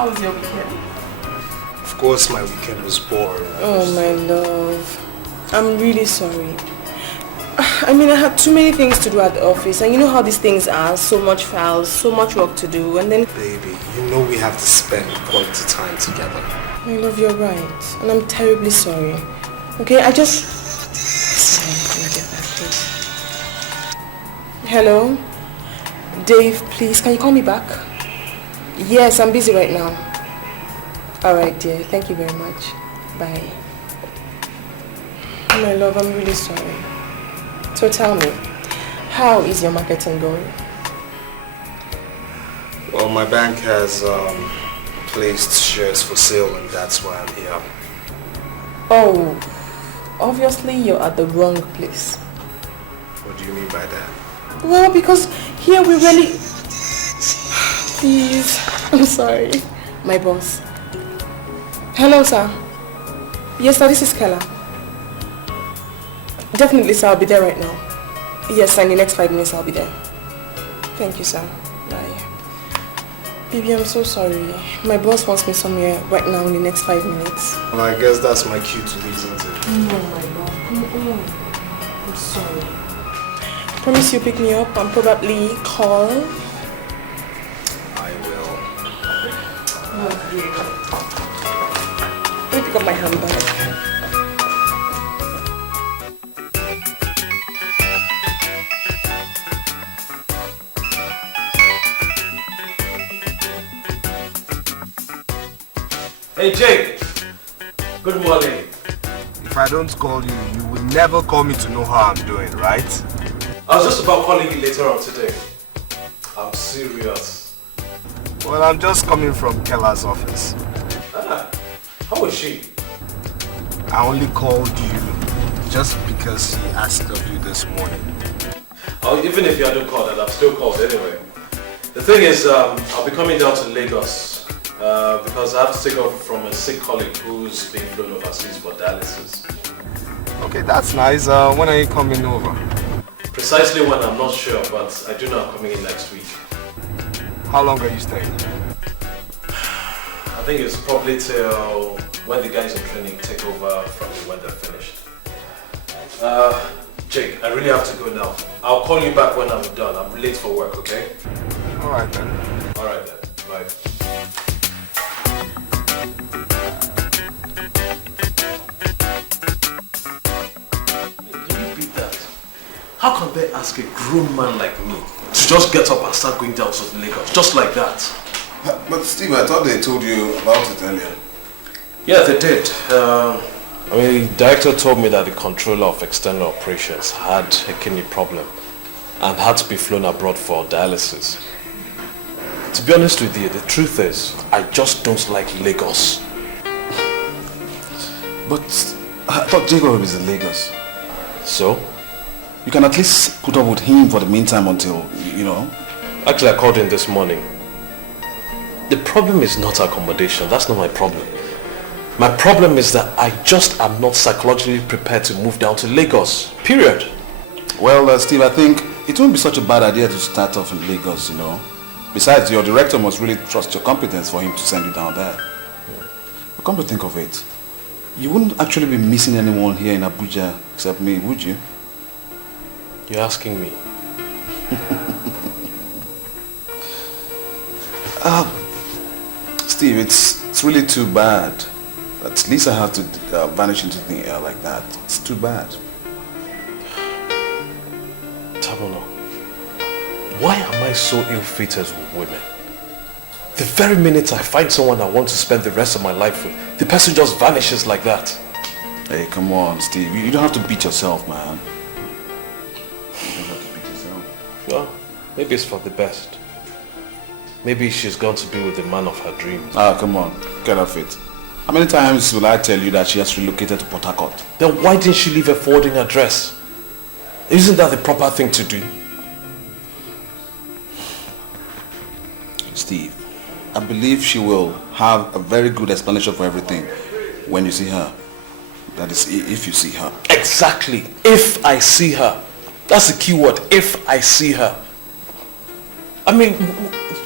How was your weekend? Of course my weekend was boring. Oh my love. I'm really sorry. I mean, I had too many things to do at the office, and you know how these things are, so much files, so much work to do, and then... Baby, you know we have to spend quality time together. My love, you're right, and I'm terribly sorry. Okay, I just... Sorry, can I get that, please? Hello? Dave, please, can you call me back? Yes, I'm busy right now. Alright, dear, thank you very much. Bye. My love, I'm really sorry. So tell me, how is your marketing going? Well, my bank has placed shares for sale, and that's why I'm here. Oh, obviously you're at the wrong place. What do you mean by that? Well, because here we really... Please, I'm sorry. My boss. Hello, sir. Yes, sir, this is Kella. Definitely, sir, I'll be there right now. Yes, sir, in the next 5 minutes I'll be there. Thank you, sir. Bye. Baby, I'm so sorry. My boss wants me somewhere right now in the next 5 minutes. Well, I guess that's my cue to leave, isn't it? No, my love, come on. I'm sorry. Promise you pick me up and probably call. I will. Love you. Let me pick up my handbag. Hey Jake, good morning. If I don't call you, you will never call me to know how I'm doing, right? I was just about calling you later on today. I'm serious. Well, I'm just coming from Kella's office. Ah, how is she? I only called you just because she asked of you this morning. Oh, even if you hadn't called, I'd still called anyway. The thing is, I'll be coming down to Lagos. Because I have to take over from a sick colleague who's being flown overseas for dialysis. Okay, that's nice. When are you coming over? Precisely when, I'm not sure, but I do know I'm coming in next week. How long are you staying? I think it's probably till when the guys in training take over from when they're finished. Jake, I really have to go now. I'll call you back when I'm done. I'm late for work, okay? Alright then. Alright then. Bye. How can they ask a grown man like me to just get up and start going down to Lagos, just like that? But Steve, I thought they told you about it earlier. Yeah, they did. The director told me that the controller of external operations had a kidney problem and had to be flown abroad for dialysis. To be honest with you, the truth is, I just don't like Lagos. But I thought Jacob is in Lagos. So? You can at least put up with him for the meantime until, you know. Actually, I called in this morning. The problem is not accommodation. That's not my problem. My problem is that I just am not psychologically prepared to move down to Lagos. Period. Well, Steve, I think it won't be such a bad idea to start off in Lagos, you know. Besides, your director must really trust your competence for him to send you down there. But come to think of it, you wouldn't actually be missing anyone here in Abuja except me, would you? You're asking me? Steve, it's really too bad that Lisa had to vanish into the air like that. It's too bad. Tabono, why am I so ill-fated with women? The very minute I find someone I want to spend the rest of my life with, the person just vanishes like that. Hey, come on, Steve. You don't have to beat yourself, man. You don't have to beat yourself. Well, maybe it's for the best. Maybe she's going to be with the man of her dreams. Ah, come on. Get off it. How many times will I tell you that she has relocated to Port Harcourt? Then why didn't she leave a forwarding address? Isn't that the proper thing to do? Steve, I believe she will have a very good explanation for everything when you see her. That is, if you see her. Exactly. If I see her. That's the key word. If I see her. I mean,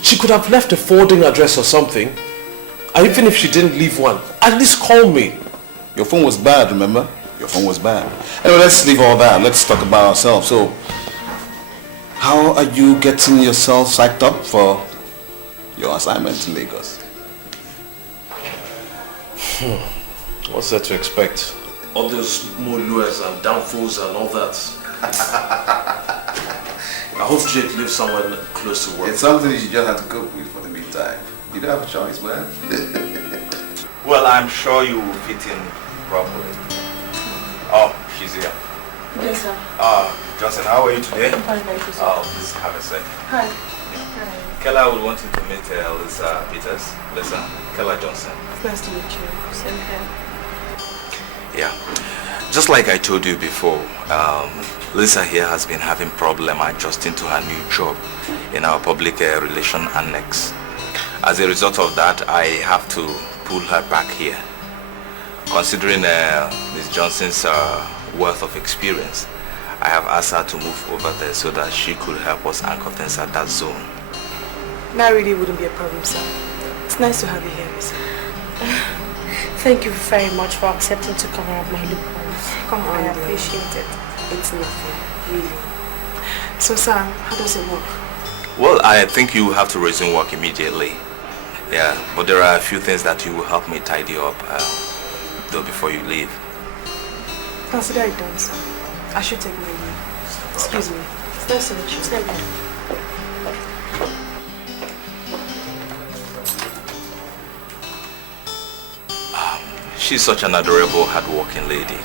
she could have left a forwarding address or something. And even if she didn't leave one, at least call me. Your phone was bad, remember? Your phone was bad. Anyway, let's leave all that. Let's talk about ourselves. So, how are you getting yourself psyched up for your assignment in Lagos? What's there to expect? All those moluers and downfalls and all that. I hope Jake lives somewhere close to work. It's something you just have to cope with for the meantime. You don't have a choice, man. Well, I'm sure you will fit in properly. Oh, she's here. Yes, sir. Johnson, how are you today? I'm fine, thank you, sir. Please have a seat. Hi. Kella would want you to meet Lisa Peters. Lisa, Kella Johnson. It's nice to meet you. Same here. Yeah. Just like I told you before, Lisa here has been having problem adjusting to her new job in our public relation annex. As a result of that, I have to pull her back here. Considering Ms. Johnson's worth of experience, I have asked her to move over there so that she could help us anchor things at that zone. That really wouldn't be a problem, sir. It's nice to have you here, Lisa. Thank you very much for accepting to cover up my loopholes. Come on, I dear. appreciate it. It's nothing, really. So, sir, how does it work? Well, I think you have to resume work immediately. Yeah, but there are a few things that you will help me tidy up though before you leave. Consider it done, sir. I should take my leave. Excuse me. It's nice to meet you. Stay there. She's such an adorable, hardworking lady.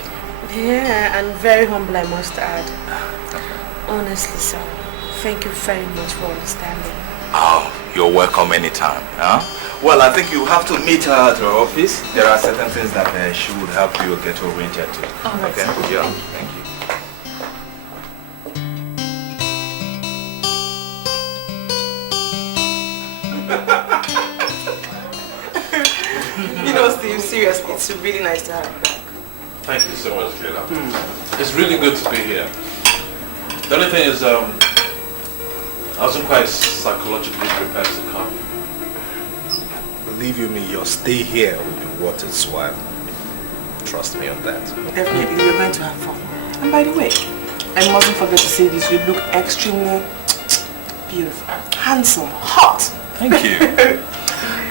Yeah, and very humble, I must add. Honestly, sir, thank you very much for understanding. Oh, you're welcome anytime. Huh? Well, I think you have to meet her at her office. There are certain things that she would help you get oriented to. All right, okay? sir. Yeah, thank you. You know, Steve, seriously, it's really nice to have you back. Thank you so much, Kayla. It's really good to be here. The only thing is, I wasn't quite psychologically prepared to come. Believe you me, your stay here will be worth its while. Trust me on that. Definitely, you're going to have fun. And by the way, I mustn't forget to say this, you look extremely beautiful, handsome, hot. Thank you.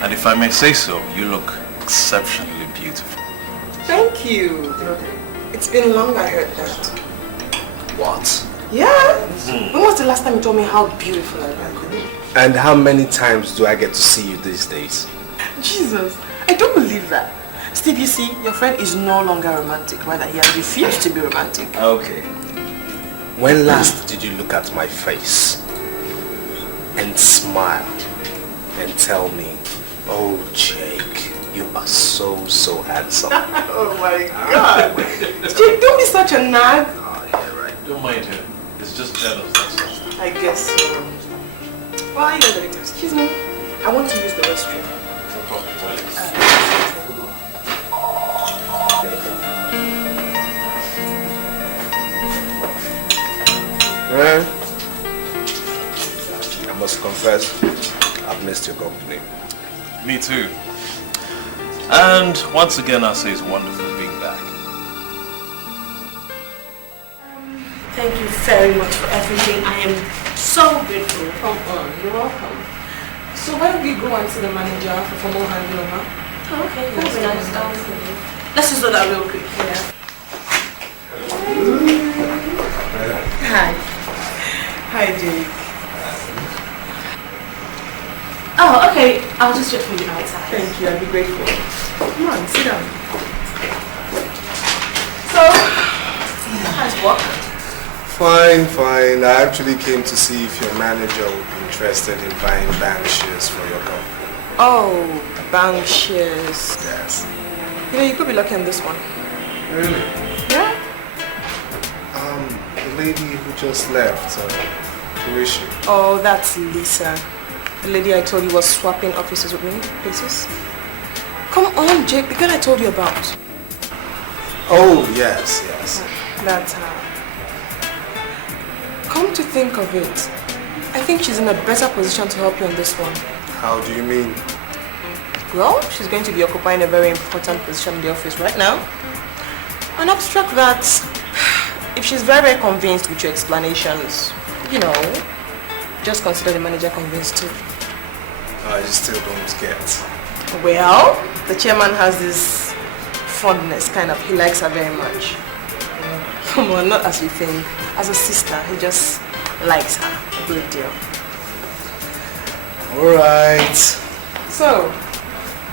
And if I may say so, you look exceptionally beautiful. Thank you. It's been long I heard that. What? Yeah? When was the last time you told me how beautiful I am? And how many times do I get to see you these days? Jesus, I don't believe that. Steve, you see, your friend is no longer romantic. Rather, he has refused to be romantic. Okay. When last did you look at my face and smile and tell me, oh Jake, you are so handsome? Oh my God. Jake, don't be such a nag. Oh, yeah, right. Don't mind him. It's just jealous, that's all. I guess so. Well, you guys are going to excuse me. I want to use the restroom. No problem. I must confess, I've missed your company. Me too. And once again, I say it's wonderful being back. Thank you very much for everything. I am so grateful. Come on, you're welcome. So why don't we go and see the manager for formal handover? Oh, okay, that's nice. Let's just do that real quick. Yeah. Hi. Hi, Jake. Oh, okay. I'll just wait for you outside. Thank you, I'd be grateful. Come on, sit down. So, how's work? Fine. I actually came to see if your manager would be interested in buying bank shares for your company. Oh, bank shares. Yes. You know, you could be lucky on this one. Really? Yeah? The lady who just left, who is she? Oh, that's Lisa. The lady I told you was swapping offices with me, places. Come on, Jake, the girl I told you about. Oh, yes. That's her. Come to think of it, I think she's in a better position to help you on this one. How do you mean? Well, she's going to be occupying a very important position in the office right now. And abstract that, if she's very, very convinced with your explanations, you know, just consider the manager convinced too. I just still don't get. Well, the chairman has this fondness, kind of. He likes her very much. Well, not as you think. As a sister, he just likes her a great deal. Alright. So,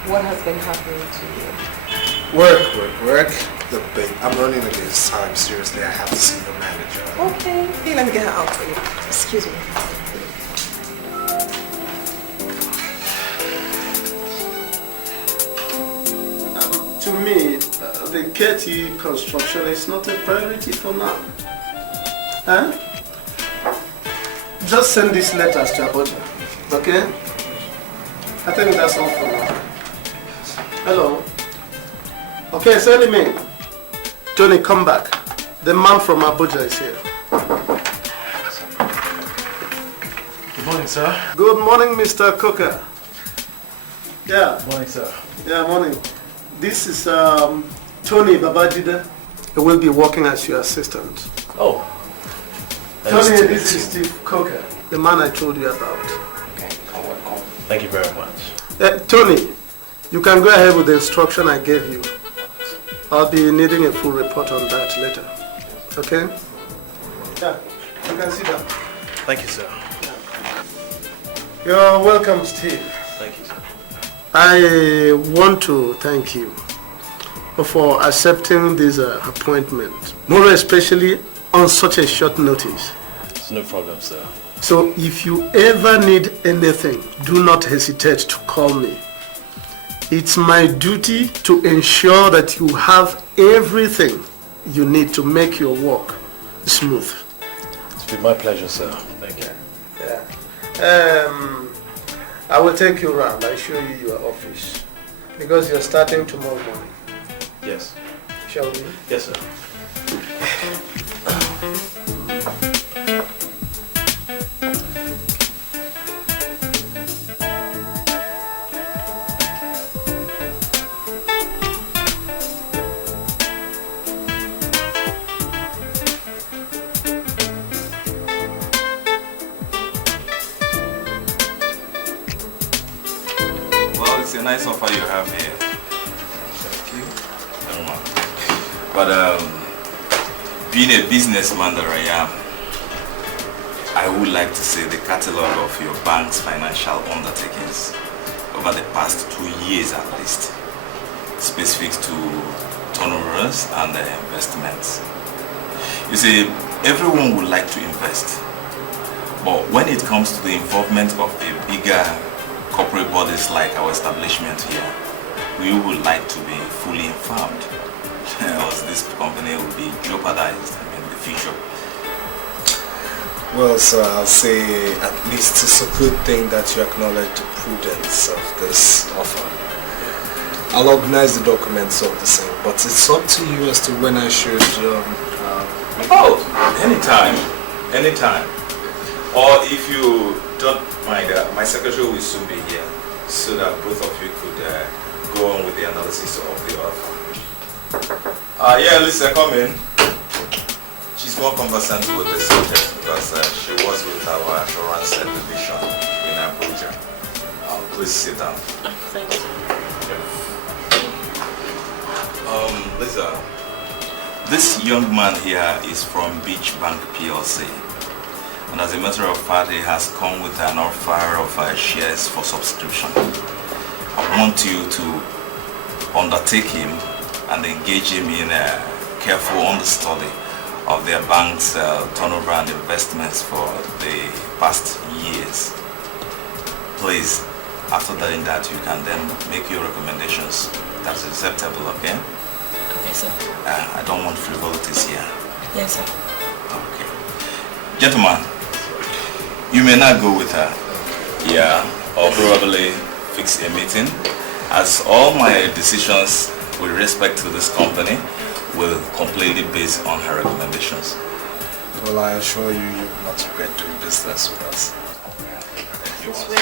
what has been happening to you? Work. Look, babe, I'm running against time. Seriously, I have to see your manager. Okay. Hey, let me get her out for you. Excuse me. To me, the KT construction is not a priority for now. Huh? Just send these letters to Abuja, okay? I think that's all for now. Hello? Okay, send him in. Tony, come back. The man from Abuja is here. Good morning, sir. Good morning, Mr. Coker. Yeah. Good morning, sir. Yeah, morning. This is Tony Babajide. He will be working as your assistant. Oh. Tony, this is Steve Coker, the man I told you about. Okay, welcome. Thank you very much. Tony, you can go ahead with the instruction I gave you. I'll be needing a full report on that later. Okay? Yeah, you can sit down. Thank you, sir. You're welcome, Steve. Thank you, sir. I want to thank you for accepting this appointment, more especially on such a short notice. It's no problem, sir. So if you ever need anything, do not hesitate to call me. It's my duty to ensure that you have everything you need to make your work smooth. It's been my pleasure, sir. Thank you. Yeah. I will take you around. I'll show you your office. Because you're starting tomorrow morning. Yes. Shall we? Yes, sir. It's a nice offer you have here. Thank you. Very much. But being a businessman that I am, I would like to see the catalog of your bank's financial undertakings over the past 2 years at least, specific to turnovers and investments. You see, everyone would like to invest, but when it comes to the involvement of a bigger corporate bodies like our establishment here, we would like to be fully informed, else this company will be jeopardized in the future. Well, sir, I'll say at least it's a good thing that you acknowledge the prudence of this offer. I'll organize the documents of the same, but it's up to you as to when I should Anytime. Or if you don't mind, my secretary will soon be here, so that both of you could go on with the analysis of the offer. Yeah, Lisa, come in. She's more conversant with the subject because she was with our assurance division in Abuja. Please sit down. Thank you. Lisa, this young man here is from Beach Bank PLC. And as a matter of fact, he has come with an offer of shares for subscription. I want you to undertake him and engage him in a careful understudy of their bank's turnover and investments for the past years. Please, after doing that, you can then make your recommendations. That's acceptable, okay? Okay, sir. I don't want frivolities here. Yes, sir. Okay. Gentlemen, you may not go with her. Yeah, or probably fix a meeting, as all my decisions with respect to this company will completely based on her recommendations. Well, I assure you, you will not regret doing business with us. This way.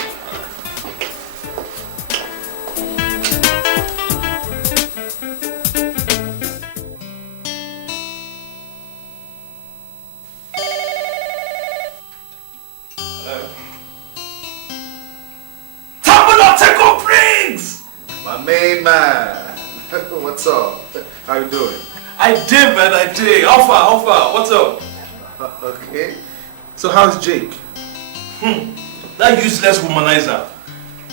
What's up? How you doing? I did, man, I did. How far? What's up? Okay. So how's Jake? That useless womanizer.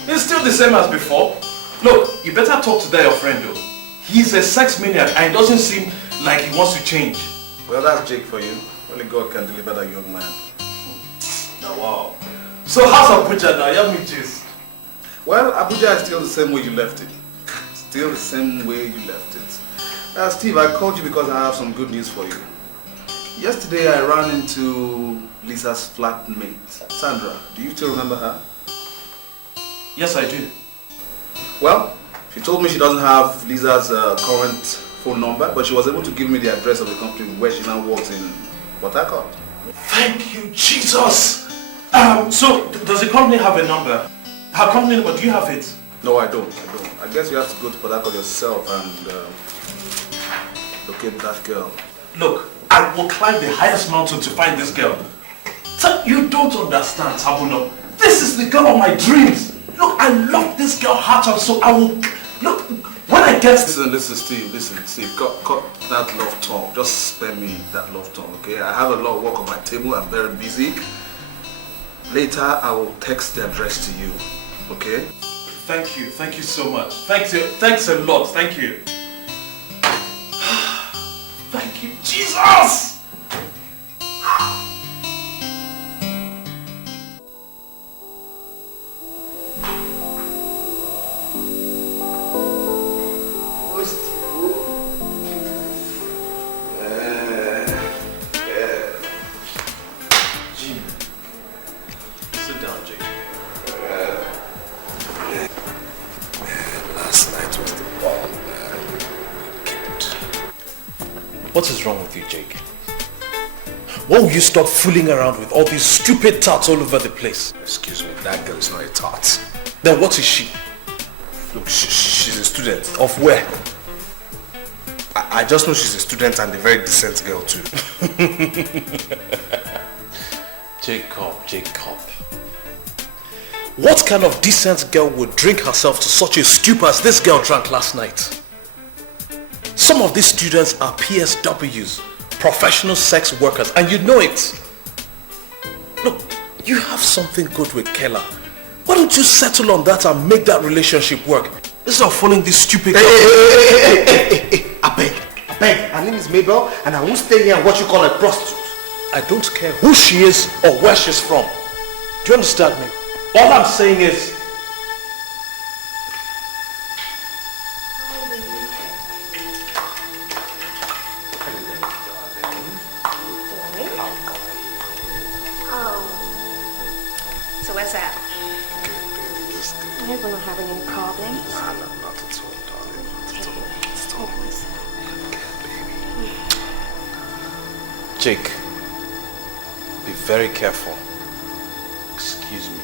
He's still the same as before. Look, you better talk to that your friend though. He's a sex maniac and it doesn't seem like he wants to change. Well, that's Jake for you. Only God can deliver that young man. Oh, wow. So how's Abuja now? You have me gist. Well, Abuja is still the same way you left it. Still the same way you left it. Steve, I called you because I have some good news for you. Yesterday I ran into Lisa's flatmate, Sandra. Do you still remember her? Yes, I do. Well, she told me she doesn't have Lisa's current phone number, but she was able to give me the address of the company where she now works in Port Harcourt. Thank you, Jesus! So, does the company have a number? Her company number, do you have it? No, I don't. I guess you have to go to Port Harcourt yourself and locate that girl. Look, I will climb the highest mountain to find this girl. So, you don't understand, Sabuno. This is the girl of my dreams. Look, I love this girl heart and soul. I will... Look, when I get... Listen, Steve, cut that love talk. Just spare me that love talk, okay? I have a lot of work on my table. I'm very busy. Later, I will text the address to you, okay? Thank you so much. Thanks a lot, thank you. Thank you, Jesus! What is wrong with you, Jake? Why will you stop fooling around with all these stupid tarts all over the place? Excuse me, that girl is not a tart. Then what is she? Look, she's a student. Of where? I just know she's a student and a very decent girl too. Jacob. What kind of decent girl would drink herself to such a stupor as this girl drank last night? Some of these students are PSWs, professional sex workers, and you know it. Look, you have something good with Kela. Why don't you settle on that and make that relationship work? Instead of following this stupid... Hey, I beg. Her name is Mabel, and I won't stay here and watch you call her a prostitute. I don't care who she is or where she's from. Do you understand me? All I'm saying is... So what's up? Are you gonna have any problems? Nah, not at all, darling. Not at all. Jake, be very careful. Excuse me.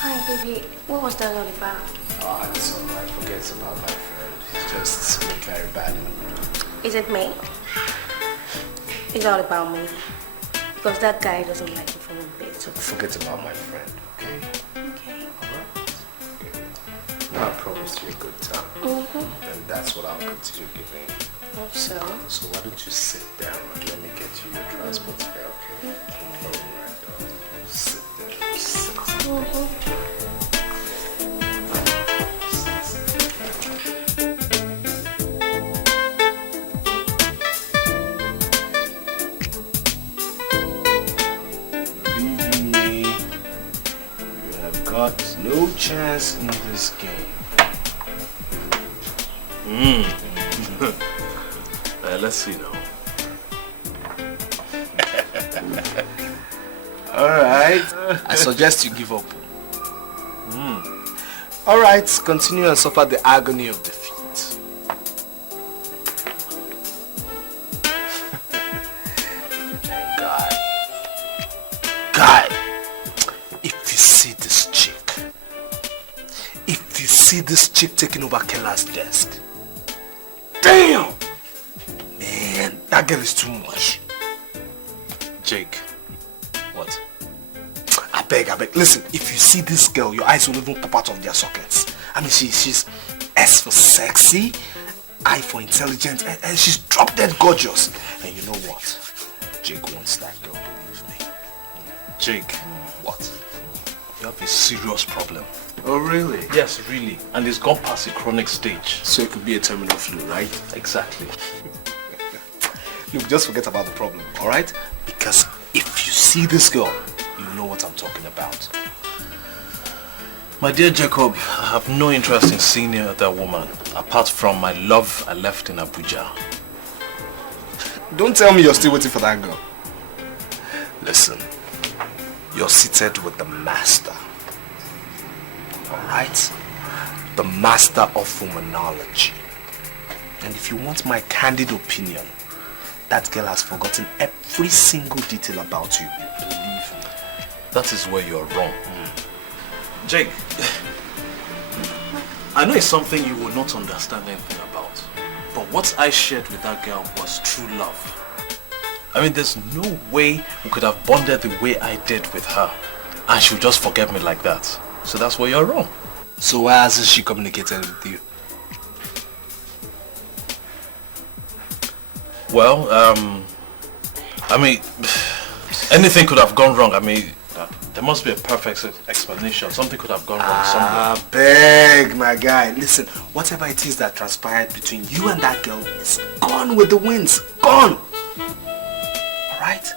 Hi, baby. What was that all about? Oh, it's alright. Forget about my friend. He's just in a very bad mood. Is it me? It's all about me. Because that guy doesn't like you from a bit. So forget about my friend, okay? Okay. Alright? Okay. I promised you a good time. And that's what I'll continue giving you. Hope so. So why don't you sit down and let me get you your transport fare, okay? Okay. Alright, darling. Sit there. Sit. Believe me, you have got no chance in this game. Let's see now. Alright, I suggest you give up. Alright, continue and suffer the agony of defeat. Guy, if you see this chick taking over Kela's desk, damn! Man, that girl is too much. Jake, what? I I beg. Listen, if you see this girl, your eyes will even pop out of their sockets. I mean, she's S for sexy, I for intelligent, and she's drop dead gorgeous. And you know what? Jake wants that girl, believe me. Jake. What? You have a serious problem. Oh, really? Yes, really. And it's gone past the chronic stage. So it could be a terminal flu, right? Exactly. Look, just forget about the problem, alright? Because if you see this girl, you know what I'm talking about. My dear Jacob, I have no interest in seeing any other woman, apart from my love I left in Abuja. Don't tell me you're still waiting for that girl. Listen, you're seated with the master. Alright? The master of womanology. And if you want my candid opinion, that girl has forgotten every single detail about you. Believe me. That is where you're wrong. Jake, I know it's something you will not understand anything about, but what I shared with that girl was true love. I mean, there's no way we could have bonded the way I did with her, and she'll just forget me like that. So that's where you're wrong. So why hasn't she communicated with you? Well, I mean, anything could have gone wrong. I mean, there must be a perfect explanation. Something could have gone wrong somewhere. Beg, my guy. Listen, whatever it is that transpired between you and that girl is gone with the winds. Gone! Alright?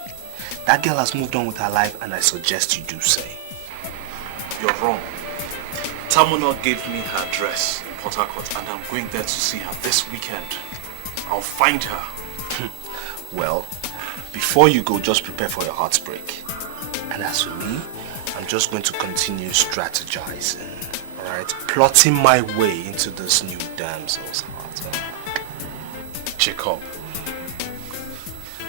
That girl has moved on with her life, and I suggest you do say. You're wrong. Tamuna gave me her address in Port Harcourt, and I'm going there to see her this weekend. I'll find her. Well, before you go, just prepare for your heartbreak. And as for me, I'm just going to continue strategizing, alright? Plotting my way into this new damsel's heart. Jacob,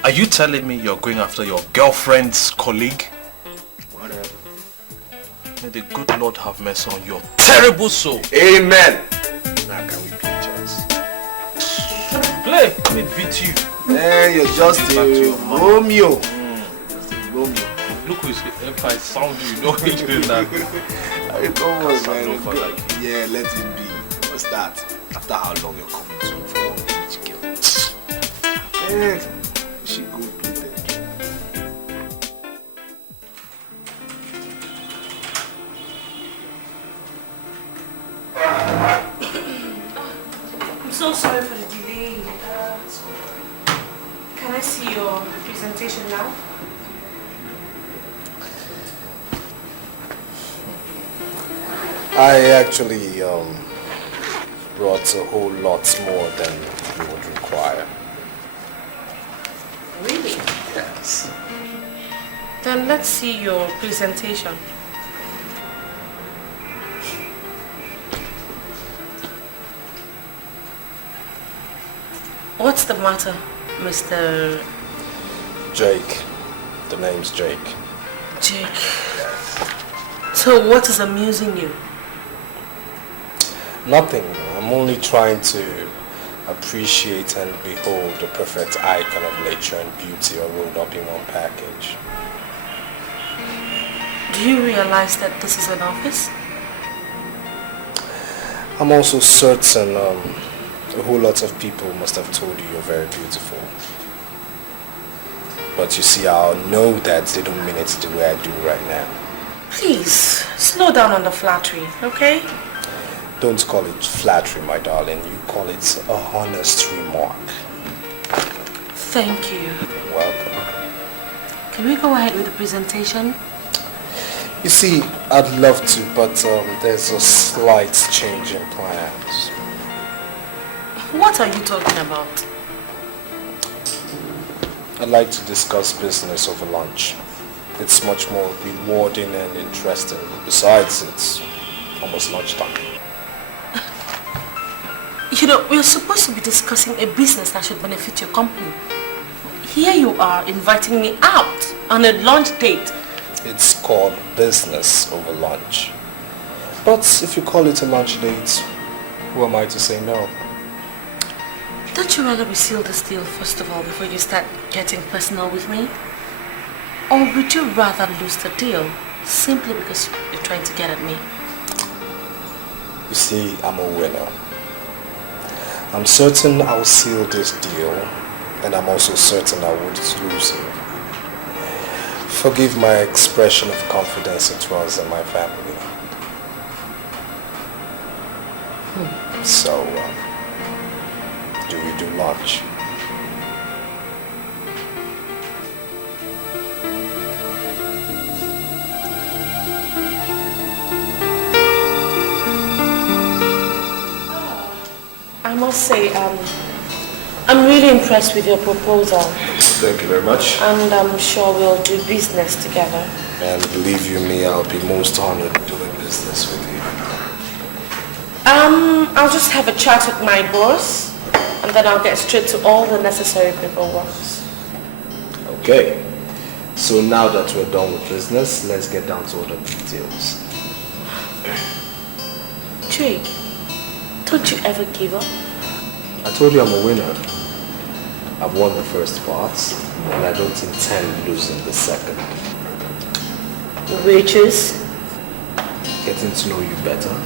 are you telling me you're going after your girlfriend's colleague? Whatever. May the good Lord have mercy on your terrible soul. Amen! Now can we play chess? Play! Let me beat you. Hey, you're just a Romeo. Just a Romeo. Look who's, if I sound you know you're doing that. Come on, man. Yeah, let him be. What's that? After how long you're coming to for one each girl? Hey, she good pleated. I'm so sorry for the delay. Can I see your presentation now? I actually brought a whole lot more than you would require. Really? Yes. Then let's see your presentation. What's the matter, Mr. Jake. The name's Jake. Jake? So what is amusing you? Nothing. I'm only trying to appreciate and behold the perfect icon of nature and beauty all rolled up in one package. Do you realize that this is an office? I'm also certain a whole lot of people must have told you you're very beautiful. But you see, I'll know that they don't mean it the way I do right now. Please, slow down on the flattery, okay? Don't call it flattery, my darling. You call it a honest remark. Thank you. You're welcome. Can we go ahead with the presentation? You see, I'd love to, but there's a slight change in plans. What are you talking about? I'd like to discuss business over lunch. It's much more rewarding and interesting. Besides, it's almost lunchtime. You know, we're supposed to be discussing a business that should benefit your company. Here you are inviting me out on a lunch date. It's called business over lunch. But if you call it a lunch date, who am I to say no? Don't you rather we seal this deal first of all before you start getting personal with me? Or would you rather lose the deal simply because you're trying to get at me. You see, I'm a winner. I'm certain I'll seal this deal, and I'm also certain I wouldn't lose you. Forgive my expression of confidence in us and my family. So, do we do lunch? I must say, I'm really impressed with your proposal. Thank you very much. And I'm sure we'll do business together. And believe you me, I'll be most honored doing business with you. I'll just have a chat with my boss, and then I'll get straight to all the necessary paperwork. Okay. So now that we're done with business, let's get down to other details. Jake, don't you ever give up? I told you I'm a winner. I've won the first part, and I don't intend losing the second. Which is? Getting to know you better,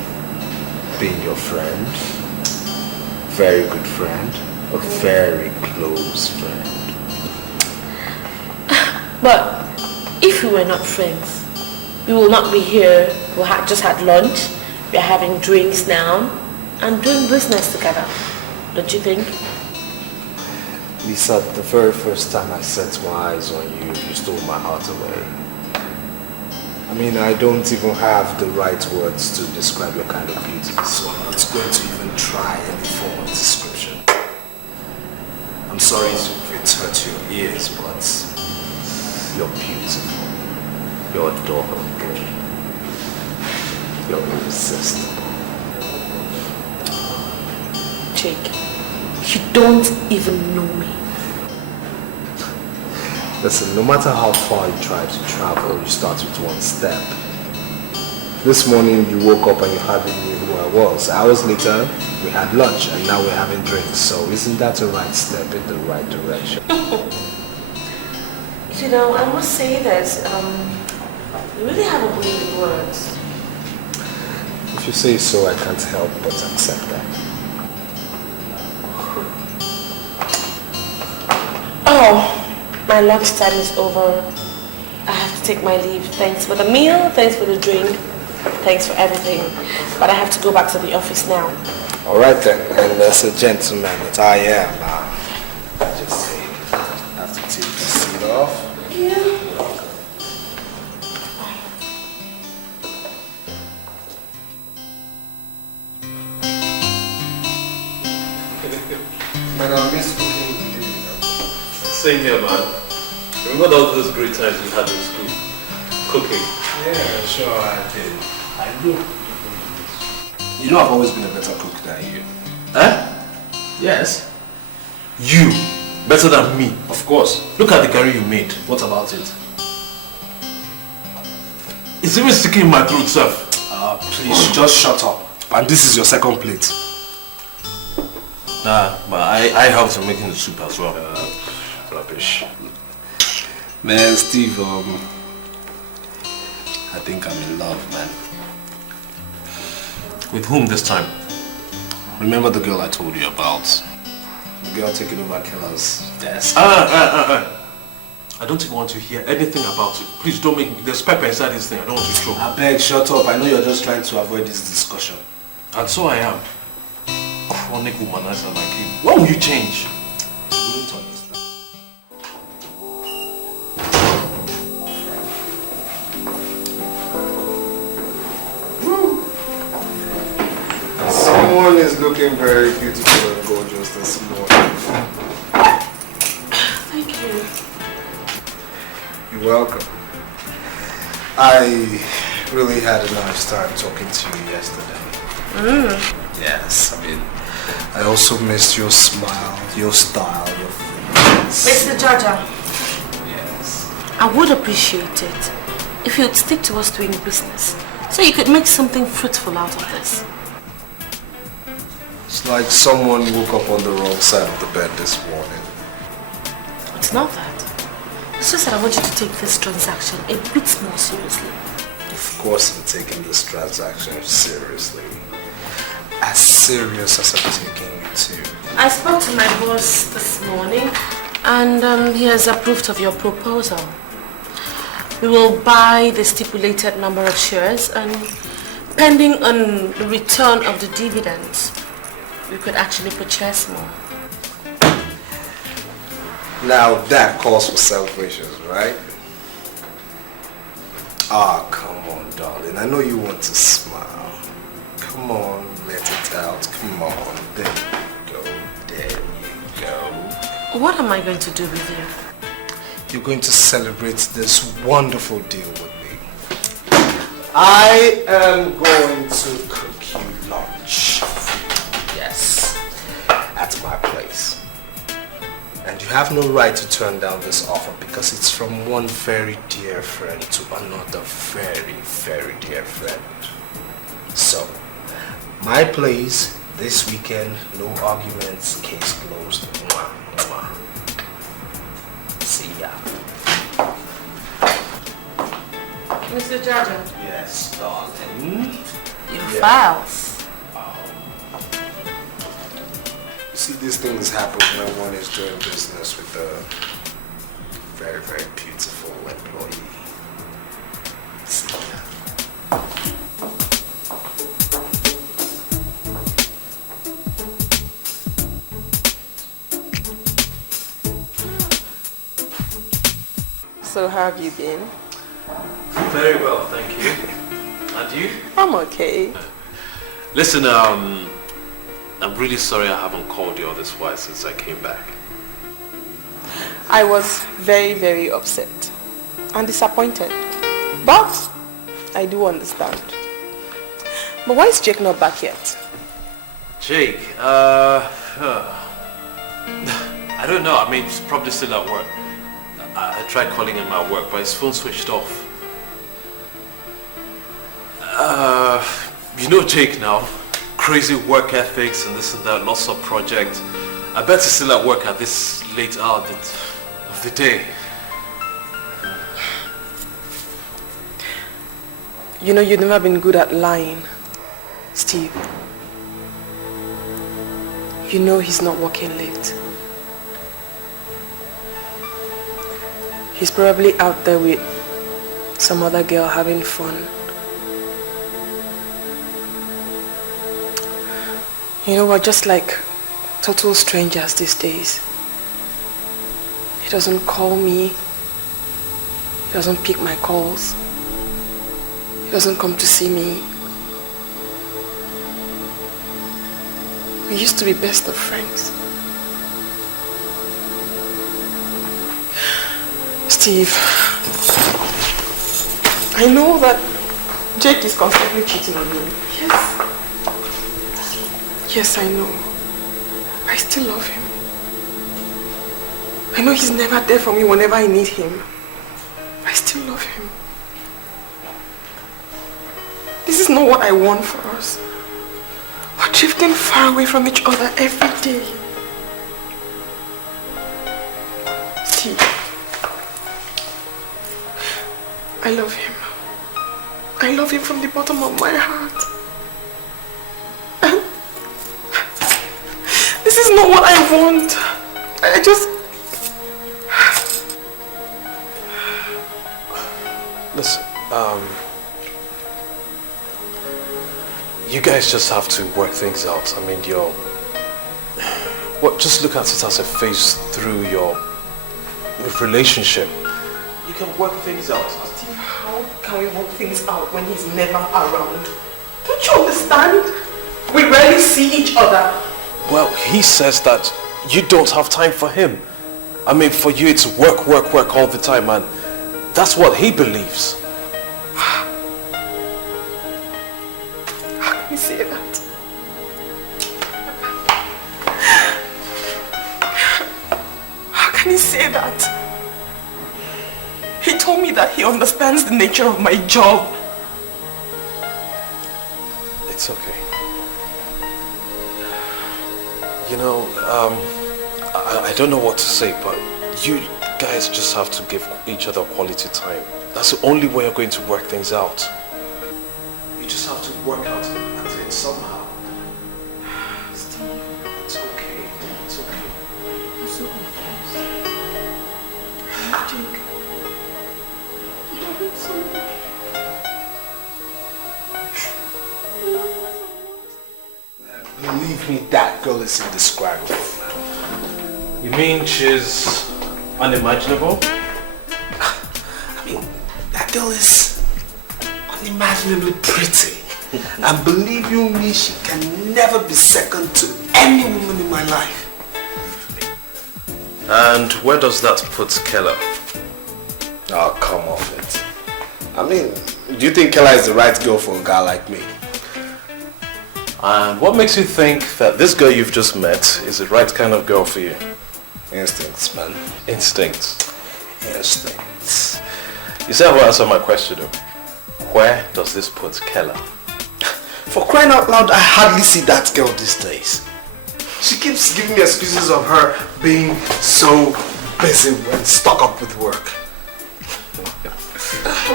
being your friend, very good friend, a very close friend. But if we were not friends, we will not be here. We just had lunch, we're having drinks now, and doing business together. Don't you think? Lisa, the very first time I set my eyes on you, you stole my heart away. I mean, I don't even have the right words to describe your kind of beauty, so I'm not going to even try any form of description. I'm sorry if it's hurt your ears, but you're beautiful. You're adorable. You're irresistible. Jake, you don't even know me. Listen, no matter how far you try to travel, you start with one step. This morning you woke up and you hardly knew who I was. Hours later, we had lunch and now we're having drinks. So isn't that a right step in the right direction? You know, I must say that you really have a way with words. If you say so, I can't help but accept that. Oh, my lunchtime is over. I have to take my leave. Thanks for the meal, thanks for the drink, thanks for everything. But I have to go back to the office now. All right then, and as a gentleman that I am, I just say, I have to take the seat off. Yeah. Man, I miss cooking with you. Same here, man. Remember all those great times we had in school? Cooking. Yeah, sure I did. I do. You know I've always been a better cook than you. Huh? Yes. You? Better than me? Of course. Look at the curry you made. What about it? It's even sticking in my throat, sir. Please, just shut up. And this is your second plate. Nah, but I helped in making the soup as well. Rubbish. Man, Steve, I think I'm in love, man. With whom this time? Remember the girl I told you about? The girl taking over Keller's desk. I don't even want to hear anything about it. Please don't make me... There's pepper inside this thing. I don't want to throw. I beg, shut up. I know you're just trying to avoid this discussion. And so I am. Chronic womanizer like you. When will you change? You wouldn't understand. Someone is looking very beautiful and gorgeous this morning. Thank you. You're welcome. I really had a nice time talking to you yesterday. Yes, I mean, I also missed your smile, your style, your face. Mr. Chacha. Yes. I would appreciate it if you'd stick to us doing business so you could make something fruitful out of this. It's like someone woke up on the wrong side of the bed this morning. It's not that. It's just that I want you to take this transaction a bit more seriously. Of course I'm taking this transaction seriously. As serious as I'm taking it too. I spoke to my boss this morning and he has approved of your proposal. We will buy the stipulated number of shares and pending on the return of the dividends, we could actually purchase more. Now that calls for celebrations, right? Ah, come on, darling. I know you want to smile. Come on, let it out. Come on. There you go. There you go. What am I going to do with you? You're going to celebrate this wonderful deal with me. I am going to cook you lunch. Yes. At my place. And you have no right to turn down this offer because it's from one very dear friend to another very, very dear friend. So, my place this weekend, no arguments, case closed. Mwah, mwah. See ya. Mr. Chacha? Yes, darling. Your files. You see, these things happen when one is doing business with a very, very beautiful employee. See ya. So how have you been? Very well, thank you. And you? I'm okay. Listen, I'm really sorry I haven't called you all this while since I came back. I was very, very upset and disappointed. But I do understand. But why is Jake not back yet? Jake, I don't know. I mean, he's probably still at work. I tried calling him at work, but his phone switched off. You know Jake now. Crazy work ethics and this and that, lots of projects. I bet he's still at work at this late hour of the day. You know, you've never been good at lying, Steve. You know he's not working late. He's probably out there with some other girl having fun. You know, we're just like total strangers these days. He doesn't call me. He doesn't pick my calls. He doesn't come to see me. We used to be best of friends. Steve, I know that Jake is constantly cheating on me. Yes. Yes, I know. I still love him. I know he's never there for me whenever I need him. I still love him. This is not what I want for us. We're drifting far away from each other every day. Steve, I love him. I love him from the bottom of my heart. And this is not what I want. I just... Listen, you guys just have to work things out. I mean, just look at it as a phase through your relationship. You can work things out. Steve, how can we work things out when he's never around? Don't you understand? We rarely see each other. Well, he says that you don't have time for him. I mean, for you it's work, work, work all the time, man. That's what he believes. How can you say that? How can you say that? He told me that he understands the nature of my job. It's okay. You know, I don't know what to say, but you guys just have to give each other quality time. That's the only way you're going to work things out. work out at it somehow. Steve, it's okay. It's okay. I'm so confused. Jake. I love him so much. Believe me, that girl is indescribable. You mean she's unimaginable? I mean, that girl is unimaginably pretty. And believe you me, she can never be second to any woman in my life. And where does that put Keller? Oh, come off it. I mean, do you think Keller is the right girl for a guy like me? And what makes you think that this girl you've just met is the right kind of girl for you? Instincts, man. Instincts. Instincts. You still haven't answered my question though. Where does this put Keller? For crying out loud, I hardly see that girl these days. She keeps giving me excuses of her being so busy and stuck up with work.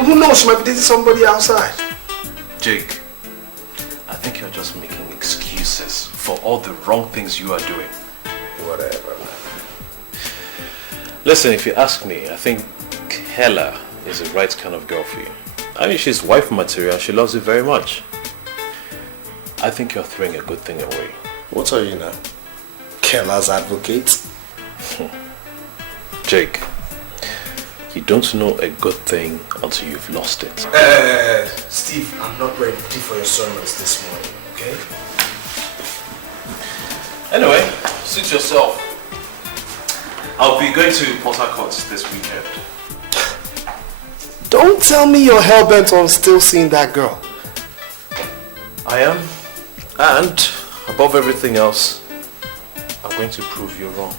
Who knows, she might be dating somebody outside. Jake, I think you're just making excuses for all the wrong things you are doing. Whatever, man. Listen, if you ask me, I think Keller is the right kind of girl for you. I mean, she's wife material. She loves you very much. I think you're throwing a good thing away. What are you now? Keller's advocate? Jake, you don't know a good thing until you've lost it. Steve, I'm not ready for your sermons this morning, okay? Anyway, suit yourself. I'll be going to Port Harcourt this weekend. Don't tell me you're hell-bent on still seeing that girl. I am. And, above everything else, I'm going to prove you wrong.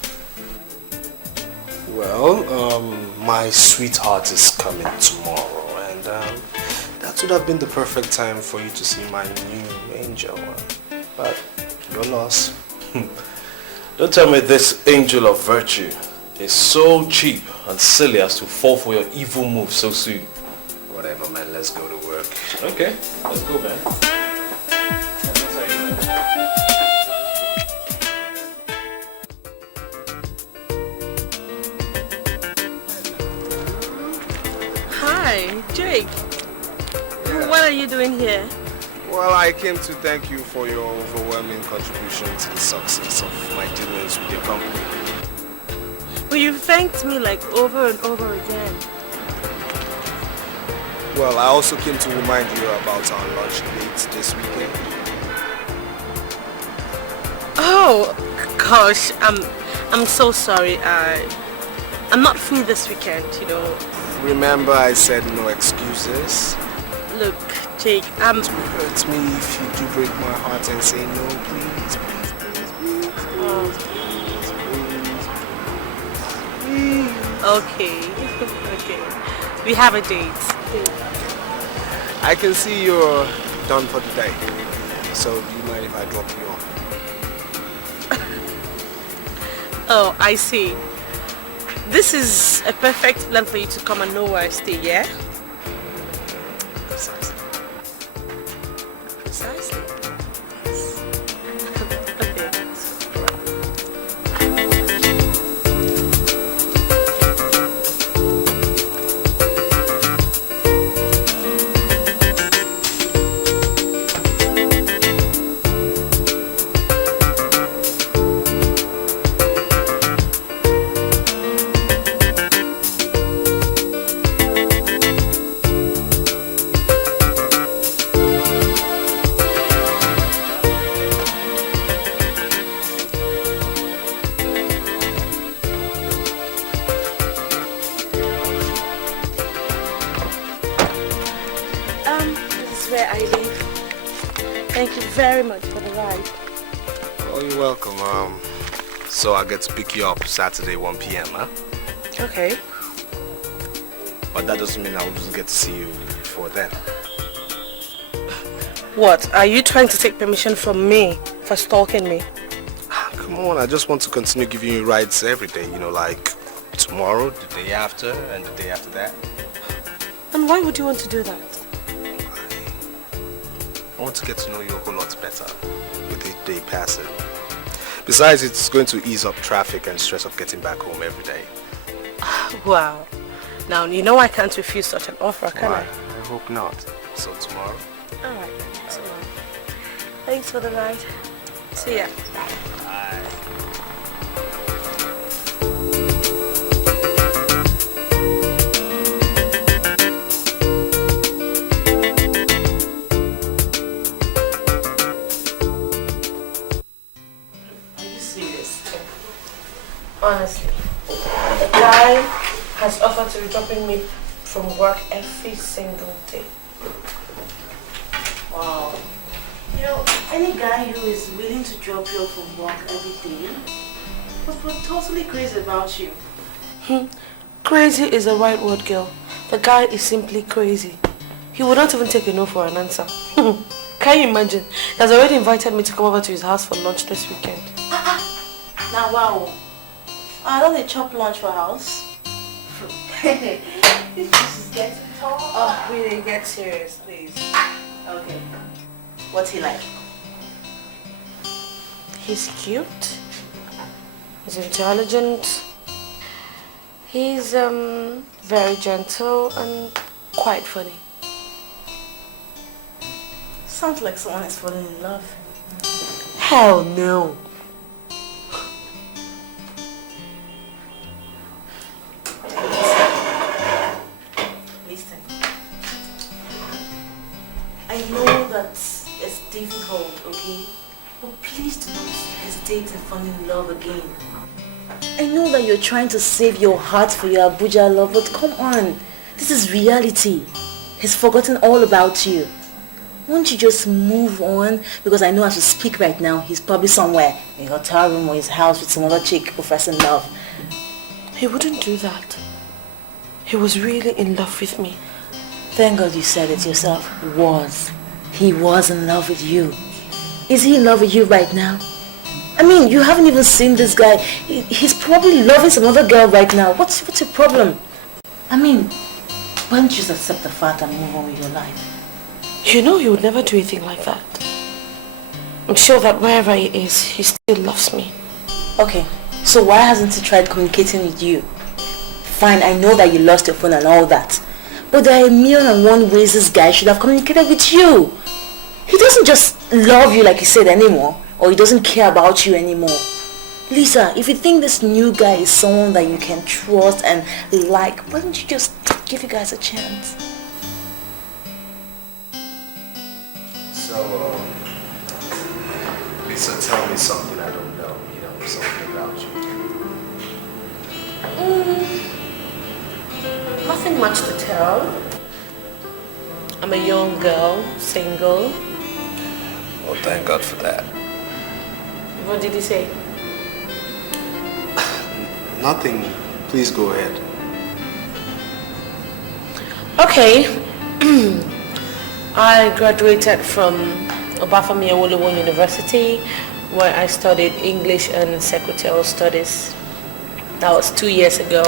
Well, my sweetheart is coming tomorrow, and that would have been the perfect time for you to see my new angel. But your loss. Don't tell me this angel of virtue is so cheap and silly as to fall for your evil move so soon. Whatever, man. Let's go to work. Okay, let's go, man. Hi, Jake. What are you doing here? Well, I came to thank you for your overwhelming contribution to the success of my dealings with your company. Well, you thanked me like over and over again. Well, I also came to remind you about our lunch dates this weekend. Oh, gosh, I'm so sorry. I'm not free this weekend, you know. Remember I said no excuses? Look, Jake, It hurts me if you do break my heart and say no, please, please, please, please, please, please. Okay, okay. We have a date. I can see you're done for the day. So do you mind if I drop you off? Oh, I see. This is a perfect plan for you to come and know where I stay, yeah? Precisely. Precisely. Where I live. Thank you very much for the ride. Oh, you're welcome. So I get to pick you up Saturday 1 p.m., huh? Okay. But that doesn't mean I wouldn't get to see you before then. What? Are you trying to take permission from me for stalking me? Come on, I just want to continue giving you rides every day, you know, like tomorrow, the day after, and the day after that. And why would you want to do that? I want to get to know you a whole lot better with each day passing. Besides, it's going to ease up traffic and stress of getting back home every day. Wow. Now, you know I can't refuse such an offer, can I? I hope not. So tomorrow? Alright, tomorrow. Thanks for the ride. See ya. Bye. Honestly, the guy has offered to be dropping me from work every single day. Wow. You know, any guy who is willing to drop you off from work every day would be totally crazy about you. Crazy is the right word, girl. The guy is simply crazy. He would not even take a no for an answer. Can you imagine? He has already invited me to come over to his house for lunch this weekend. Now, wow. I don't need chop lunch for house. This is getting tall. Oh, really? Get serious, please. Okay. What's he like? He's cute. He's intelligent. He's very gentle and quite funny. Sounds like someone is falling in love. Hell no. Listen. I know that it's difficult, okay? But please do not hesitate to fall in love again. I know that you're trying to save your heart for your Abuja love, but come on. This is reality. He's forgotten all about you. Won't you just move on? Because I know as we speak right now, he's probably somewhere in a hotel room or his house with some other chick professing love. He wouldn't do that. He was really in love with me. Thank God you said it yourself. He was in love with you. Is he in love with you right now? I mean, you haven't even seen this guy. He's probably loving some other girl right now. What's your problem? I mean, why don't you just accept the fact and move on with your life? You know he would never do anything like that. I'm sure that wherever he is, he still loves me. Okay, so why hasn't he tried communicating with you? Fine, I know that you lost your phone and all that. But there are 1,000,001 ways this guy should have communicated with you. He doesn't just love you like he said anymore. Or he doesn't care about you anymore. Lisa, if you think this new guy is someone that you can trust and like, why don't you just give you guys a chance? So, Lisa, tell me something I don't know, something about you. Nothing much to tell. I'm a young girl, single. Well, thank God for that. What did he say? Nothing. Please go ahead. Okay. I graduated from Obafemi Awolowo University, where I studied English and Secretarial Studies. That was 2 years ago.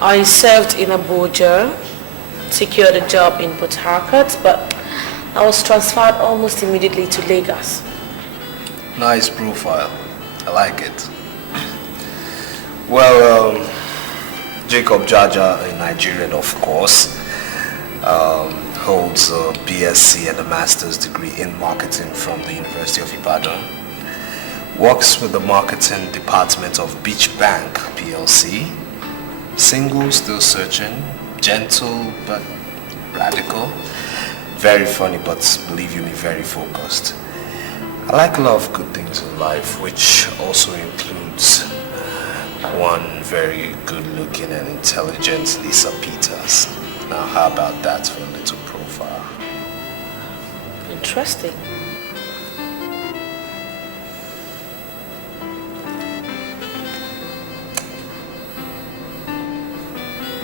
I served in Abuja, secured a job in Port Harcourt, but I was transferred almost immediately to Lagos. Nice profile. I like it. Well, Jacob Jaja, a Nigerian, of course, holds a BSc and a master's degree in marketing from the University of Ibadan. Works with the marketing department of Beach Bank PLC. Single, still searching. Gentle but radical. Very funny, but believe you me, very focused. I like a lot of good things in life, which also includes one very good-looking and intelligent Lisa Peters. Now, how about that for a little profile? Interesting.